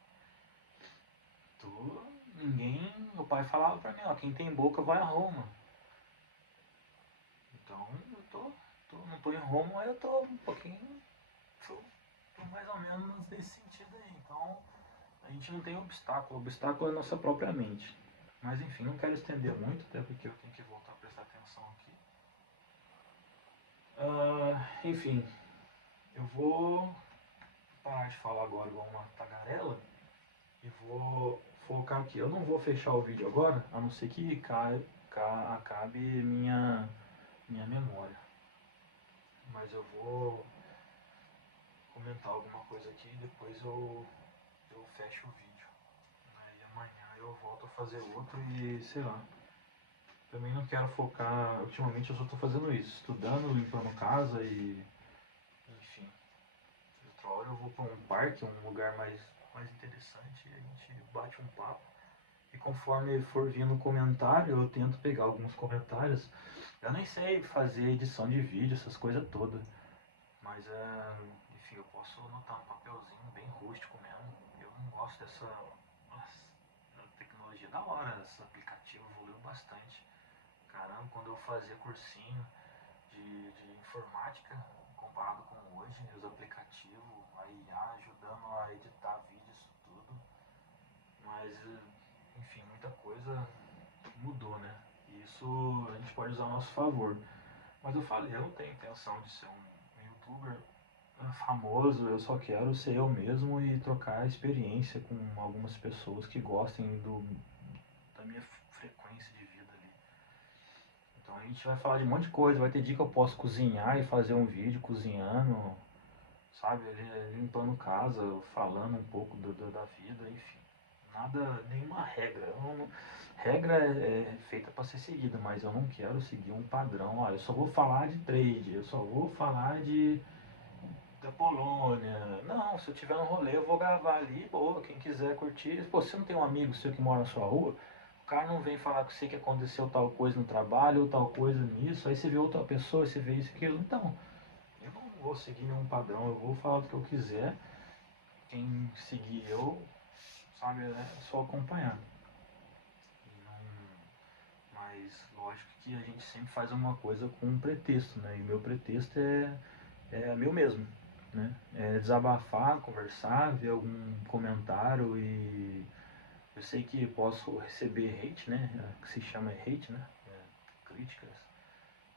Tô. Ninguém. Meu pai falava pra mim, ó, quem tem boca vai a Roma. Então eu não tô em Roma, mas eu tô um pouquinho. menos nesse sentido aí. Então, a gente não tem obstáculo. O obstáculo é a nossa própria mente. Mas enfim, não quero estender muito, até porque eu tenho que voltar a prestar atenção aqui. Enfim, eu vou parar de falar agora igual uma tagarela e vou focar aqui. Eu não vou fechar o vídeo agora, a não ser que acabe minha memória. Mas eu vou comentar alguma coisa aqui e depois eu fecho o vídeo. E amanhã eu volto a fazer outro e sei lá. Também não quero focar. Ultimamente eu só estou fazendo isso, estudando, limpando casa e. Enfim. Outra hora eu vou para um parque, um lugar mais interessante e a gente bate um papo. E conforme for vindo comentário, eu tento pegar alguns comentários. Eu nem sei fazer edição de vídeo, essas coisas todas. Mas enfim, eu posso anotar um papelzinho bem rústico mesmo. Eu não gosto dessa. Nossa, tecnologia da hora, esse aplicativo evoluiu bastante. Caramba, quando eu fazia cursinho de informática, comparado com hoje, os aplicativos, a IA ajudando a editar vídeos, isso tudo. Mas, enfim, muita coisa mudou, né? E isso a gente pode usar a nosso favor. Mas eu falei, eu não tenho intenção de ser um youtuber famoso, eu só quero ser eu mesmo e trocar experiência com algumas pessoas que gostem da minha frequência de vida ali. Então a gente vai falar de um monte de coisa, vai ter dia que eu posso cozinhar e fazer um vídeo cozinhando, sabe, limpando casa, falando um pouco da vida, enfim. Nada, nenhuma regra. Regra é feita para ser seguida, mas eu não quero seguir um padrão. Olha, eu só vou falar de trade, eu só vou falar da Polônia. Não, se eu tiver um rolê eu vou gravar ali, boa, quem quiser curtir. Pô, você não tem um amigo seu que mora na sua rua? O cara não vem falar com você que aconteceu tal coisa no trabalho ou tal coisa nisso, aí você vê outra pessoa, você vê isso e aquilo. Então, eu não vou seguir nenhum padrão, eu vou falar do que eu quiser. Quem seguir eu, sabe, é só acompanhar. Mas lógico que a gente sempre faz uma coisa com um pretexto, né? E o meu pretexto é meu mesmo, né? É desabafar, conversar, ver algum comentário e eu sei que posso receber hate, né? Que se chama hate, né? Críticas.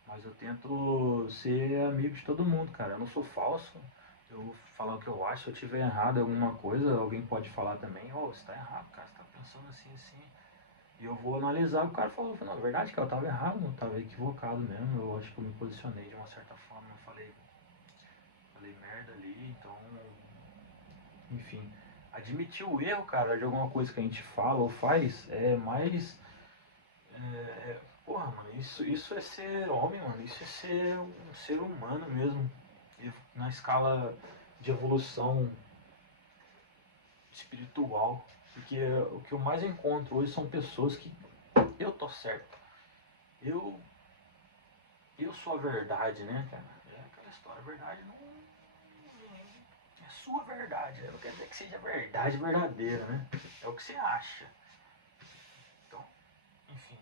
Mas eu tento ser amigo de todo mundo, cara. Eu não sou falso. Eu vou falar o que eu acho. Se eu tiver errado em alguma coisa, alguém pode falar também. Oh, você tá errado, cara. Você tá pensando assim, assim. E eu vou analisar. O cara falou, não, é verdade, cara, eu tava errado, eu tava equivocado mesmo. Eu acho que eu me posicionei de uma certa forma. Eu falei merda ali, então. Enfim. Admitir o erro, cara, de alguma coisa que a gente fala ou faz é mais. Porra, mano, isso é ser homem, mano. Isso é ser um ser humano mesmo. E na escala de evolução espiritual. Porque o que eu mais encontro hoje são pessoas que eu tô certo. Eu, eu sou a verdade, né, cara? É aquela história, a verdade não é sua verdade. Não quer dizer que seja verdade verdadeira, né? É o que você acha. Então, enfim.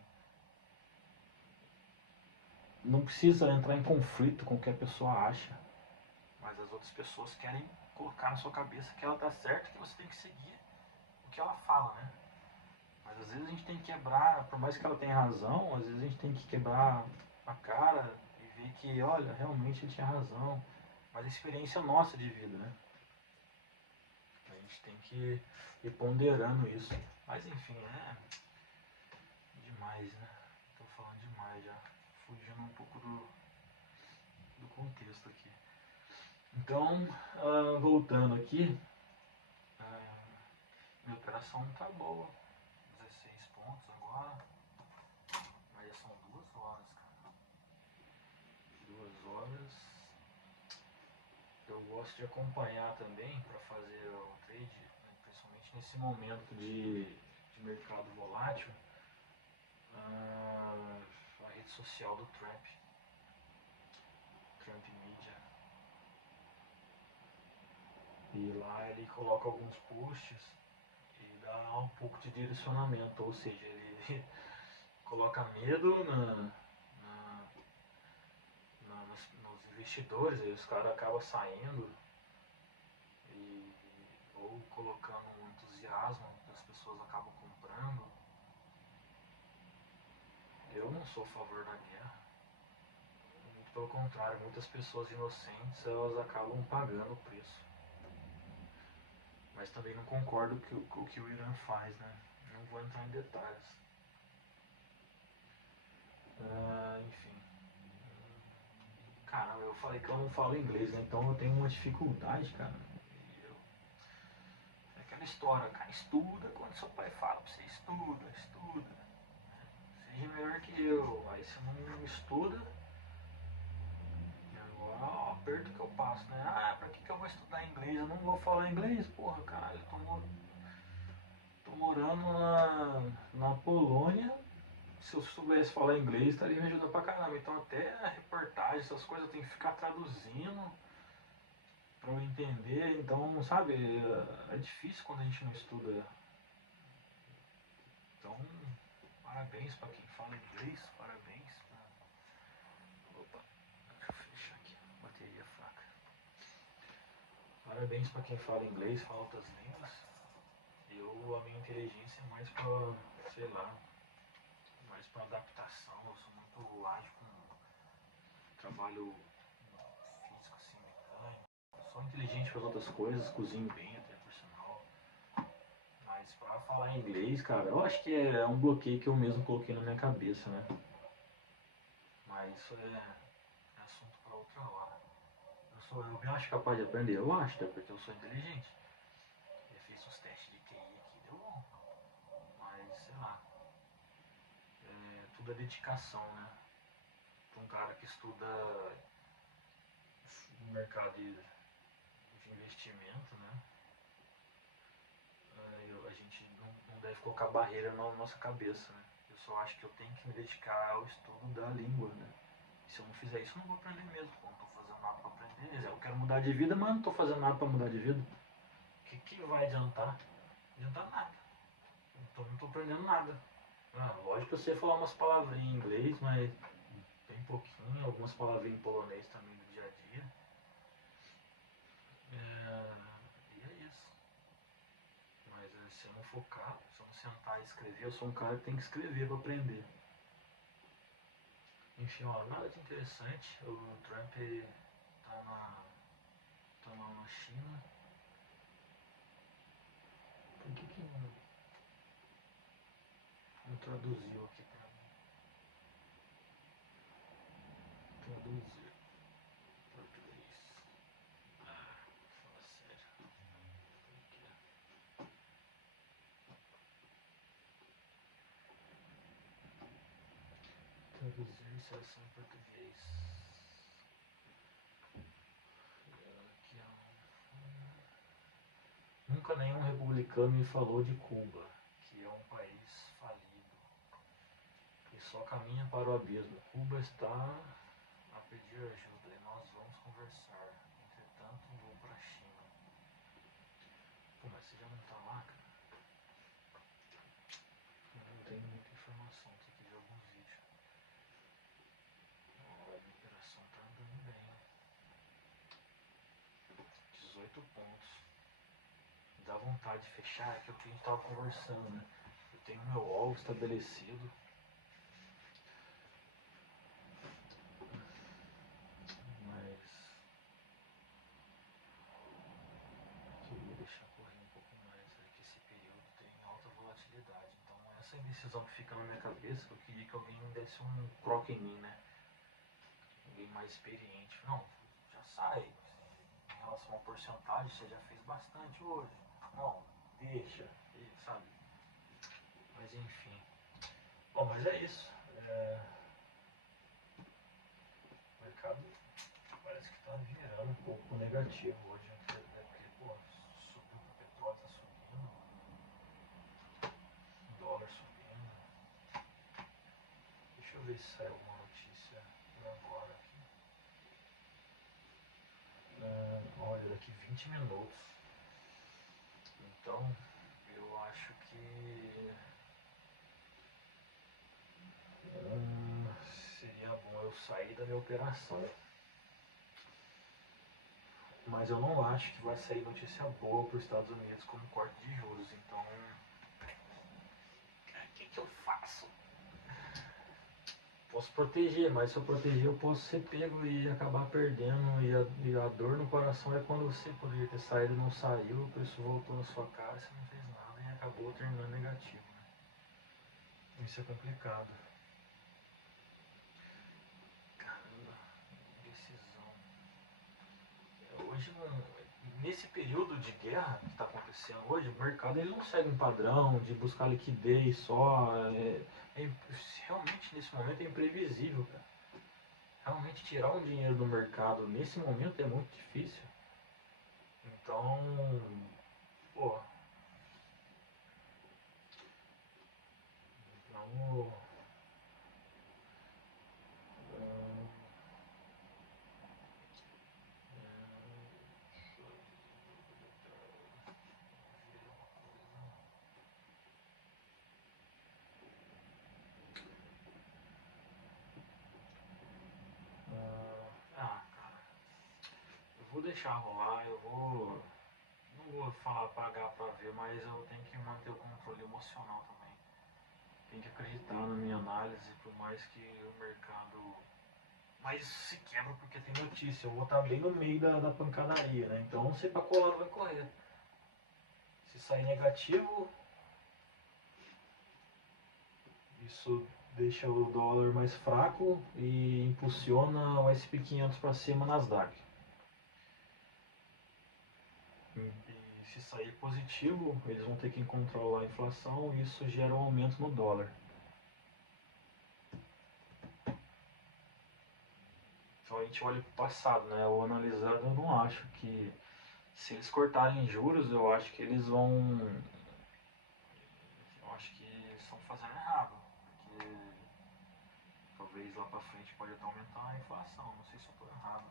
Não precisa entrar em conflito com o que a pessoa acha. Mas as outras pessoas querem colocar na sua cabeça que ela tá certa, que você tem que seguir o que ela fala, né? Mas às vezes a gente tem que quebrar, por mais que ela tenha razão, às vezes a gente tem que quebrar a cara e ver que, olha, realmente ele tinha razão. Mas a experiência nossa de vida, né? A gente tem que ir ponderando isso. Mas enfim, é demais, né? Tô falando demais já. Fugindo um pouco do contexto aqui. Então, voltando aqui, minha operação tá boa. 16 pontos agora. Mas já são 2 horas, cara. 2 horas. Eu gosto de acompanhar também para fazer o trade, né, principalmente nesse momento de mercado volátil, a rede social do Trump Media. E lá ele coloca alguns posts e dá um pouco de direcionamento, ou seja, ele coloca medo nos investidores, aí os caras acabam saindo e colocando um entusiasmo, as pessoas acabam comprando. Eu não sou a favor da guerra. Muito pelo contrário, muitas pessoas inocentes elas acabam pagando o preço. Mas também não concordo com o que o Irã faz, né? Não vou entrar em detalhes. Enfim. Cara, eu falei que eu não falo inglês, né? Então eu tenho uma dificuldade, cara. É aquela história, cara, estuda quando seu pai fala pra você, estuda, estuda. Seja melhor que eu. Aí você não estuda, agora ó, o aperto que eu passo, né? Ah, pra que eu vou estudar inglês? Eu não vou falar inglês, porra, caralho. Tô morando na Polônia. Se eu soubesse falar inglês, estaria me ajudando pra caramba. Então até a reportagem, essas coisas, eu tenho que ficar traduzindo pra eu entender. Então, sabe, é difícil quando a gente não estuda. Então, parabéns pra quem fala inglês, parabéns pra... Opa, deixa eu fechar aqui, bateria fraca. Parabéns pra quem fala inglês, fala outras línguas. A minha inteligência é mais pra, sei lá, mais pra adaptação. Eu sou muito ágil com trabalho físico, assim, mecânico. Sou inteligente para outras coisas, cozinho bem até por sinal. Mas pra falar inglês, cara, eu acho que é um bloqueio que eu mesmo coloquei na minha cabeça, né? Mas isso é assunto para outra hora. Eu me acho capaz de aprender, eu acho, até porque eu sou inteligente. Já fiz uns testes de TI aqui, deu bom. Mas, sei lá, tudo é dedicação, né? Para um cara que estuda no mercado de investimento, né? A gente não deve colocar barreira na nossa cabeça, né? Eu só acho que eu tenho que me dedicar ao estudo da língua, né? E se eu não fizer isso, eu não vou aprender mesmo. Eu não estou fazendo nada para aprender. Eu quero mudar de vida, mas não estou fazendo nada para mudar de vida. O que vai adiantar? Não adianta nada. Então não estou aprendendo nada. Lógico que eu sei falar umas palavrinhas em inglês, mas bem pouquinho. Algumas palavrinhas em polonês também do dia a dia. E é isso. Mas se eu não focar, se eu não sentar e escrever, eu sou um cara que tem que escrever para aprender. Enfim, ó, nada de interessante. O Trump tá lá na China. Por que não traduziu aqui pra mim? Traduzir. Português. Fala sério. Por quê? Traduzir seleção em português. Aqui, nunca nenhum republicano me falou de Cuba, que é um país falido e só caminha para o abismo. Cuba está a pedir ajuda e nós vamos conversar. Entretanto, vou para a China. Pô, mas você já não tá lá, cara? Eu não tenho muita informação, tem que ver alguns vídeos. Ó, a operação tá andando bem. 18 pontos. Dá vontade de fechar, que é o que a gente tava conversando, né? Eu tenho meu alvo estabelecido. Mas queria deixar correr um pouco mais, né? Que esse período tem alta volatilidade. Então essa indecisão que fica na minha cabeça, eu queria que alguém me desse um croque em mim, né? Alguém mais experiente. Não, já sai. Em relação à porcentagem, você já fez bastante hoje. Não, deixa, sabe? Mas enfim. Bom, mas é isso. O mercado parece que está virando um pouco negativo hoje. Né? Porque, pô, subiu, o petróleo está subindo, o dólar subindo. Deixa eu ver se sai alguma notícia por agora aqui. Olha, daqui 20 minutos. Então, eu acho que seria bom eu sair da minha operação. mas eu não acho que vai sair notícia boa para os Estados Unidos como corte de juros. Então, o que eu faço? Posso proteger, mas se eu proteger eu posso ser pego e acabar perdendo. E a dor no coração é quando você poderia ter saído e não saiu, o preço voltou na sua cara, você não fez nada e acabou terminando negativo. Né? Isso é complicado. Caramba, decisão. Hoje, nesse período de guerra que está acontecendo hoje, o mercado ele não segue um padrão de buscar liquidez só. Realmente, nesse momento, é imprevisível, cara. Realmente, tirar um dinheiro do mercado nesse momento é muito difícil. Então, pô, vamos. hum, Cara, eu vou deixar rolar, eu vou. Não vou falar pagar pra ver, mas eu tenho que manter o controle emocional também. Tem que acreditar na minha análise, por mais que o mercado. Mas se quebra porque tem notícia. Eu vou estar bem no meio da pancadaria, né? Então não sei pra qual lado vai correr. Se sair negativo, isso deixa o dólar mais fraco e impulsiona o SP500 para cima nas Nasdaq. E se sair positivo, eles vão ter que controlar a inflação e isso gera um aumento no dólar. Então a gente olha para o passado, né? O analisado eu não acho que se eles cortarem juros, eu acho que eles vão. Eu acho que eles estão fazendo errado. Porque talvez lá para frente pode até aumentar a inflação. Não sei se eu estou errado.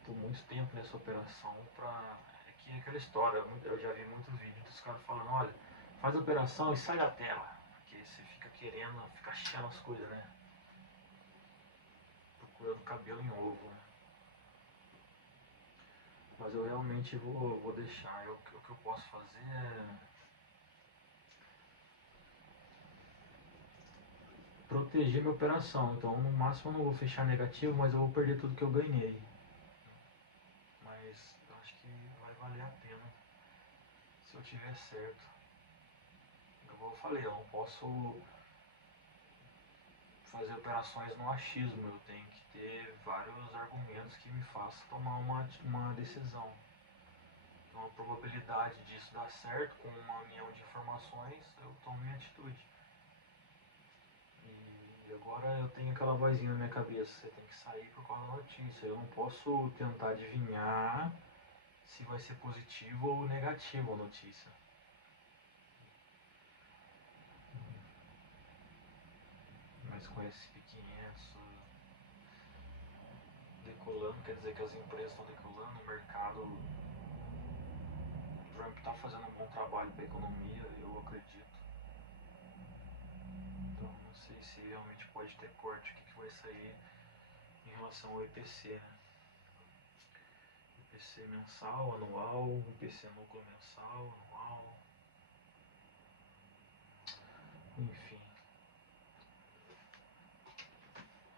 Estou muito tempo nessa operação para. É que é aquela história, eu já vi muitos vídeos dos caras falando, olha, faz a operação e sai da tela. Porque você fica querendo, fica achando as coisas, né? Procurando cabelo em ovo, né? Mas eu realmente vou deixar. O que eu posso fazer é proteger minha operação. Então, no máximo, eu não vou fechar negativo, mas eu vou perder tudo que eu ganhei. Mas eu acho que vai valer a pena se eu tiver certo. Eu falei, eu não posso fazer operações no achismo. Eu tenho que ter vários argumentos que me façam tomar uma decisão. Então, a probabilidade disso dar certo com uma união de informações, eu tomo minha atitude. E agora eu tenho aquela vozinha na minha cabeça, você tem que sair por causa da notícia. Eu não posso tentar adivinhar se vai ser positivo ou negativo a notícia. Mas com esse SP500 decolando, quer dizer que as empresas estão decolando, o mercado. O Trump está fazendo um bom trabalho para a economia, eu acredito. Então não sei se realmente pode ter corte, o que vai sair em relação ao IPC, né? IPC mensal, anual, IPC núcleo mensal, anual, enfim.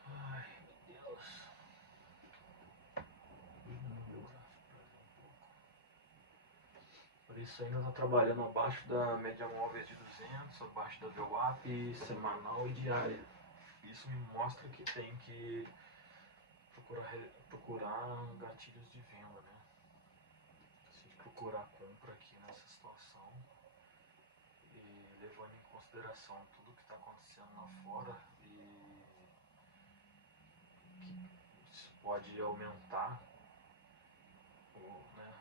Ai, meu Deus. Por isso ainda está trabalhando abaixo da média móvel de 200, abaixo da VWAP, semanal e diária. Isso me mostra que tem que procurar gatilhos de venda, né? Se procurar compra aqui nessa situação e levando em consideração tudo que está acontecendo lá fora e que isso pode aumentar né,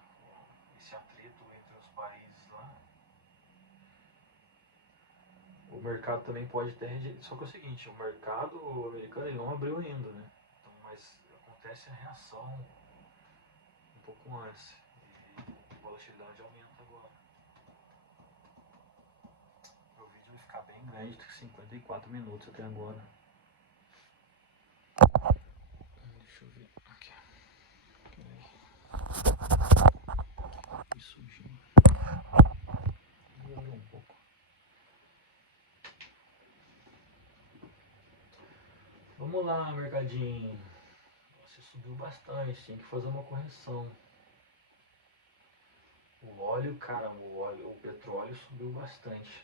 esse atrito entre os países lá. O mercado também pode ter rejeitado. Só que é o seguinte, o mercado americano ele não abriu ainda, né? Então, mas acontece a reação um pouco antes. E a volatilidade aumenta agora. O vídeo vai ficar bem grande, 54 minutos até agora. sujinho. Vou um pouco. Vamos lá, mercadinho. Você subiu bastante, tem que fazer uma correção. O óleo, cara, o petróleo subiu bastante.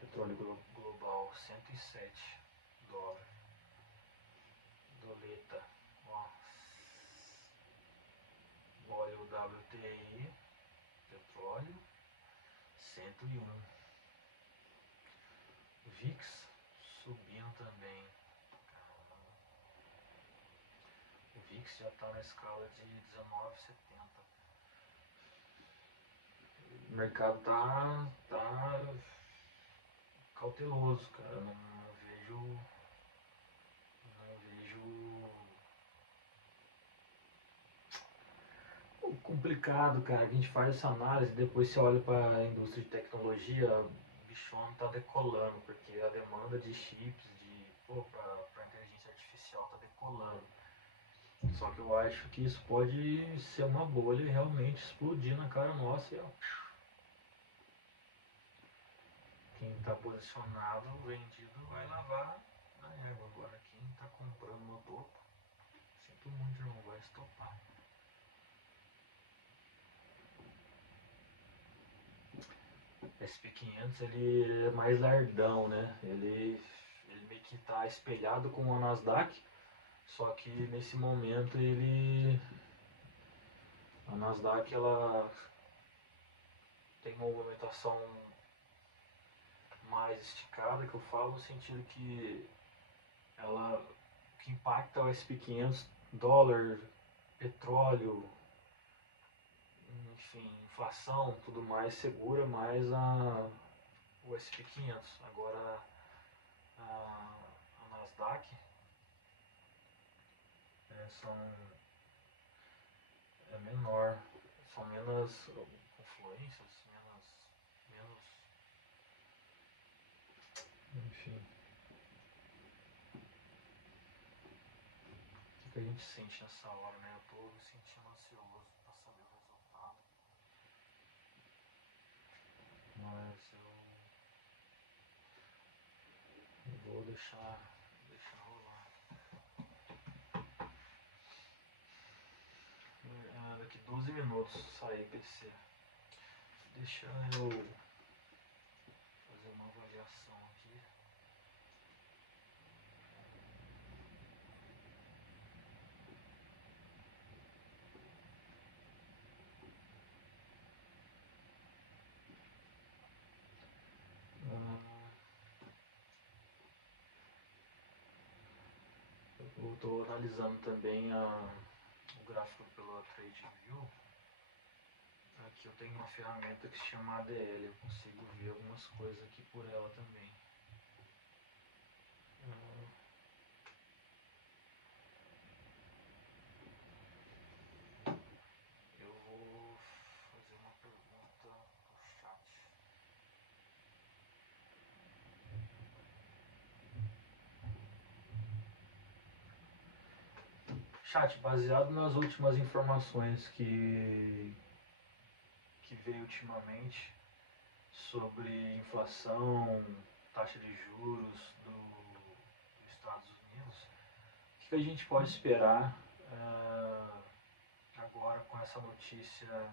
Petróleo global, 107 dólares. Doleta, ó. Óleo WTI, petróleo, 101. VIX subindo também. O VIX já está na escala de 19,70. O mercado tá cauteloso, cara. Não vejo. Complicado, cara. A gente faz essa análise, depois você olha para a indústria de tecnologia, o bichão tá decolando, porque a demanda de chips, para inteligência artificial tá decolando. Só que eu acho que isso pode ser uma bolha e realmente explodir na cara nossa. E, ó, quem está posicionado, vendido, vai lavar na égua. Agora, quem está comprando no topo, sinto muito, irmão, vai estopar. SP500 ele é mais lardão, né? Ele meio que está espelhado com o Nasdaq, só que nesse momento a Nasdaq ela tem uma movimentação mais esticada, que eu falo no sentido que o que impacta o SP500, dólar, petróleo, enfim, inflação, tudo mais, segura mais o SP500. Agora a Nasdaq é menor, são menos confluências, menos, enfim. O que a gente sente nessa hora, né? Eu tô me sentindo ansioso para saber o resultado, mas eu vou deixar rolar. Daqui 12 minutos sair PC. Deixa eu fazer uma avaliação aqui. Eu estou analisando também o gráfico pela TradingView. Aqui eu tenho uma ferramenta que se chama ADL, eu consigo ver algumas coisas aqui por ela também. Eu vou fazer uma pergunta no chat. Chat, baseado nas últimas informações que veio ultimamente sobre inflação, taxa de juros dos Estados Unidos, o que a gente pode esperar agora com essa notícia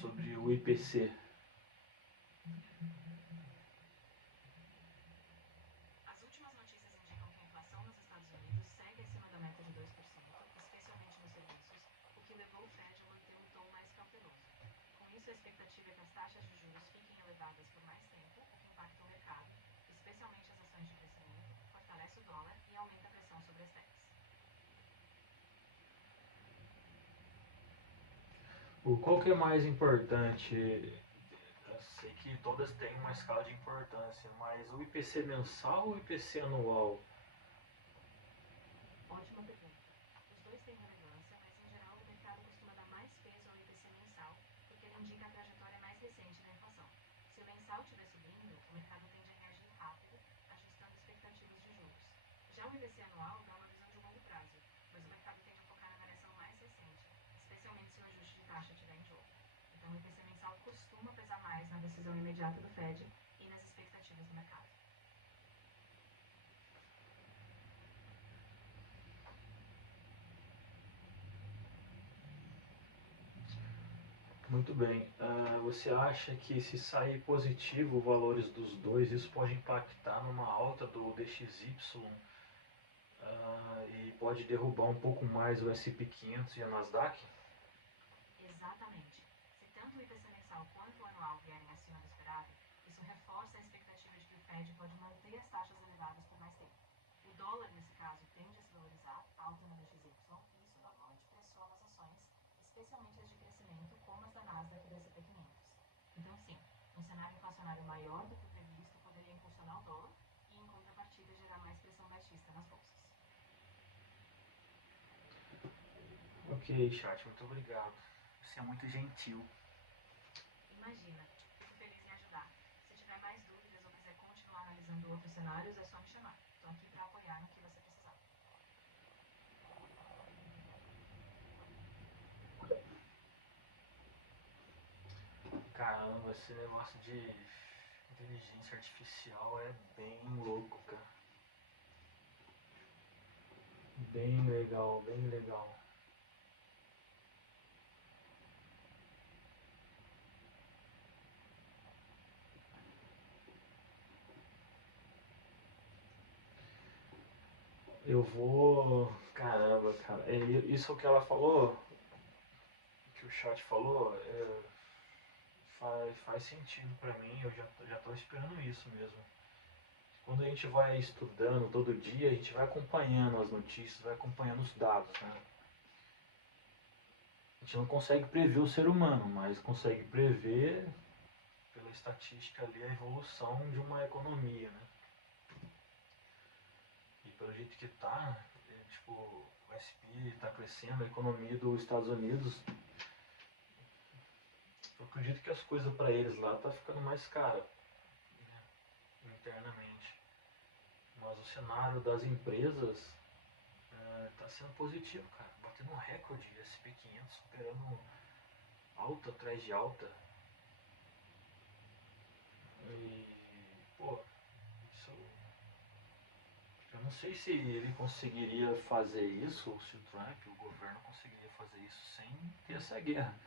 sobre o IPC? As últimas notícias indicam que a inflação nos Estados Unidos segue acima da meta de 2%, especialmente nos serviços, o que levou o Fed a manter um tom mais cauteloso. Com isso, a expectativa é que as taxas de juros fiquem elevadas por mais tempo, o que impacta o mercado, especialmente as ações de crescimento, fortalece o dólar e aumenta a pressão sobre as techs. Qual que é mais importante? Eu sei que todas têm uma escala de importância, mas o IPC mensal ou o IPC anual? Ótima pergunta. Os dois têm relevância, mas em geral o mercado costuma dar mais peso ao IPC mensal, porque ele indica a trajetória mais recente da inflação. Se o mensal estiver subindo, o mercado tende a reagir rápido, ajustando expectativas de juros. Já o IPC anual dá uma visão de longo prazo, mas o mercado tende a focar na variação mais recente, especialmente se o ajuste de taxa estiver em jogo. Então, o IPC mensal costuma pesar mais na decisão imediata do Fed e nas expectativas do mercado. Muito bem. Você acha que se sair positivo valores dos dois, isso pode impactar numa alta do DXY e pode derrubar um pouco mais o SP500 e a Nasdaq? Exatamente. Se tanto o IPC mensal quanto o anual vierem acima do esperado, isso reforça a expectativa de que o Fed pode manter as taxas elevadas por mais tempo. O dólar, nesse caso, tende a se valorizar, alta no DXY, e isso normalmente pressiona as ações, especialmente as de crescimento, como as da Nasdaq e do S&P 500. Então, sim, um cenário inflacionário maior do que o previsto poderia impulsionar o dólar e, em contrapartida, gerar mais pressão baixista nas bolsas. Ok, chat, muito obrigado. Você é muito gentil. Imagina, fico feliz em ajudar. Se tiver mais dúvidas ou quiser continuar analisando outros cenários, é só me chamar. Estou aqui para apoiar no que você precisar. Caramba, esse negócio de inteligência artificial é bem louco, cara. Bem legal, bem legal. Eu vou. Caramba, cara. Isso que ela falou, que o chat falou, faz sentido pra mim. Eu já tô esperando isso mesmo. Quando a gente vai estudando todo dia, a gente vai acompanhando as notícias, vai acompanhando os dados, né? A gente não consegue prever o ser humano, mas consegue prever, pela estatística ali, a evolução de uma economia, né? E pelo jeito que tá, tipo, o SP está crescendo, a economia dos Estados Unidos, eu acredito que as coisas para eles lá tá ficando mais cara, né, internamente. Mas o cenário das empresas tá sendo positivo, cara. Batendo um recorde, SP500 superando alta atrás de alta. E, pô, isso, eu não sei se ele conseguiria fazer isso, ou se o Trump, o governo, conseguiria fazer isso sem ter essa guerra.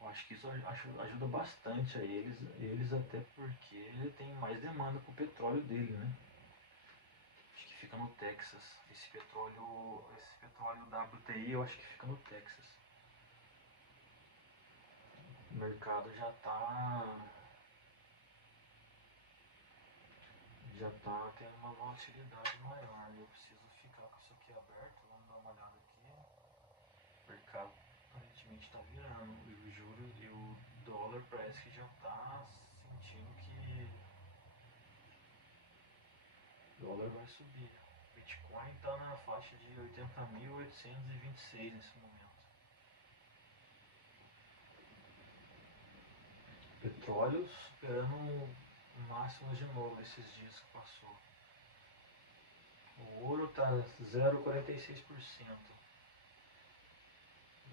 Eu acho que isso ajuda bastante a eles até porque tem mais demanda pro petróleo dele, né? Acho que fica no Texas. Esse petróleo WTI eu acho que fica no Texas. O mercado já tá tendo uma volatilidade maior. Eu preciso ficar com isso aqui aberto. Vamos dar uma olhada aqui. O mercado aparentemente está virando. E o juro e o dólar parece que já está sentindo que o dólar vai subir. O Bitcoin está na faixa de 80.826 nesse momento. Petróleo superando máximos de novo esses dias que passou. O ouro está 0,46%.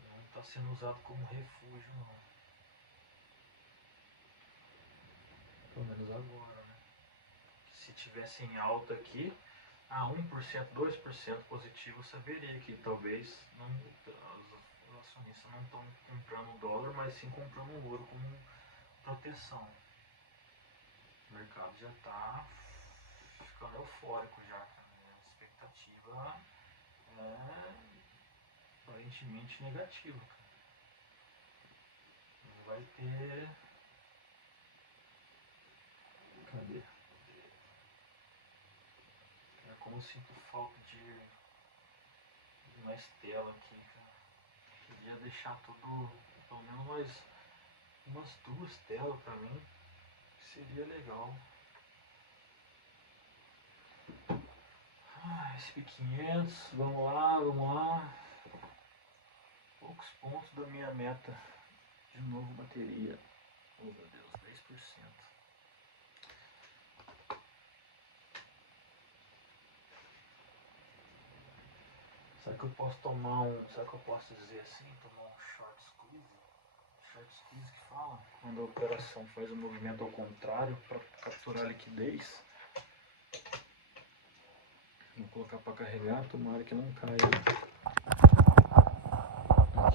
Não está sendo usado como refúgio não. Pelo menos agora, né? Se tivesse em alta aqui, a 1%, 2% positivo, você veria que talvez os acionistas não estão comprando dólar, mas sim comprando ouro como proteção. O mercado já está ficando eufórico já, cara. A expectativa é aparentemente negativa, cara. Não vai ter. Cadê? É como eu sinto falta de mais tela aqui, cara. Queria deixar tudo, pelo menos umas duas telas pra mim, seria legal. SP500, vamos lá, vamos lá. Poucos pontos da minha meta. De novo bateria. Oh meu Deus, 10%. Será que eu posso tomar um... Será que eu posso dizer assim? Tomar um short squeeze? Short squeeze que fala? Quando a operação faz o movimento ao contrário para capturar a liquidez. Vou colocar para carregar, tomara que não caia.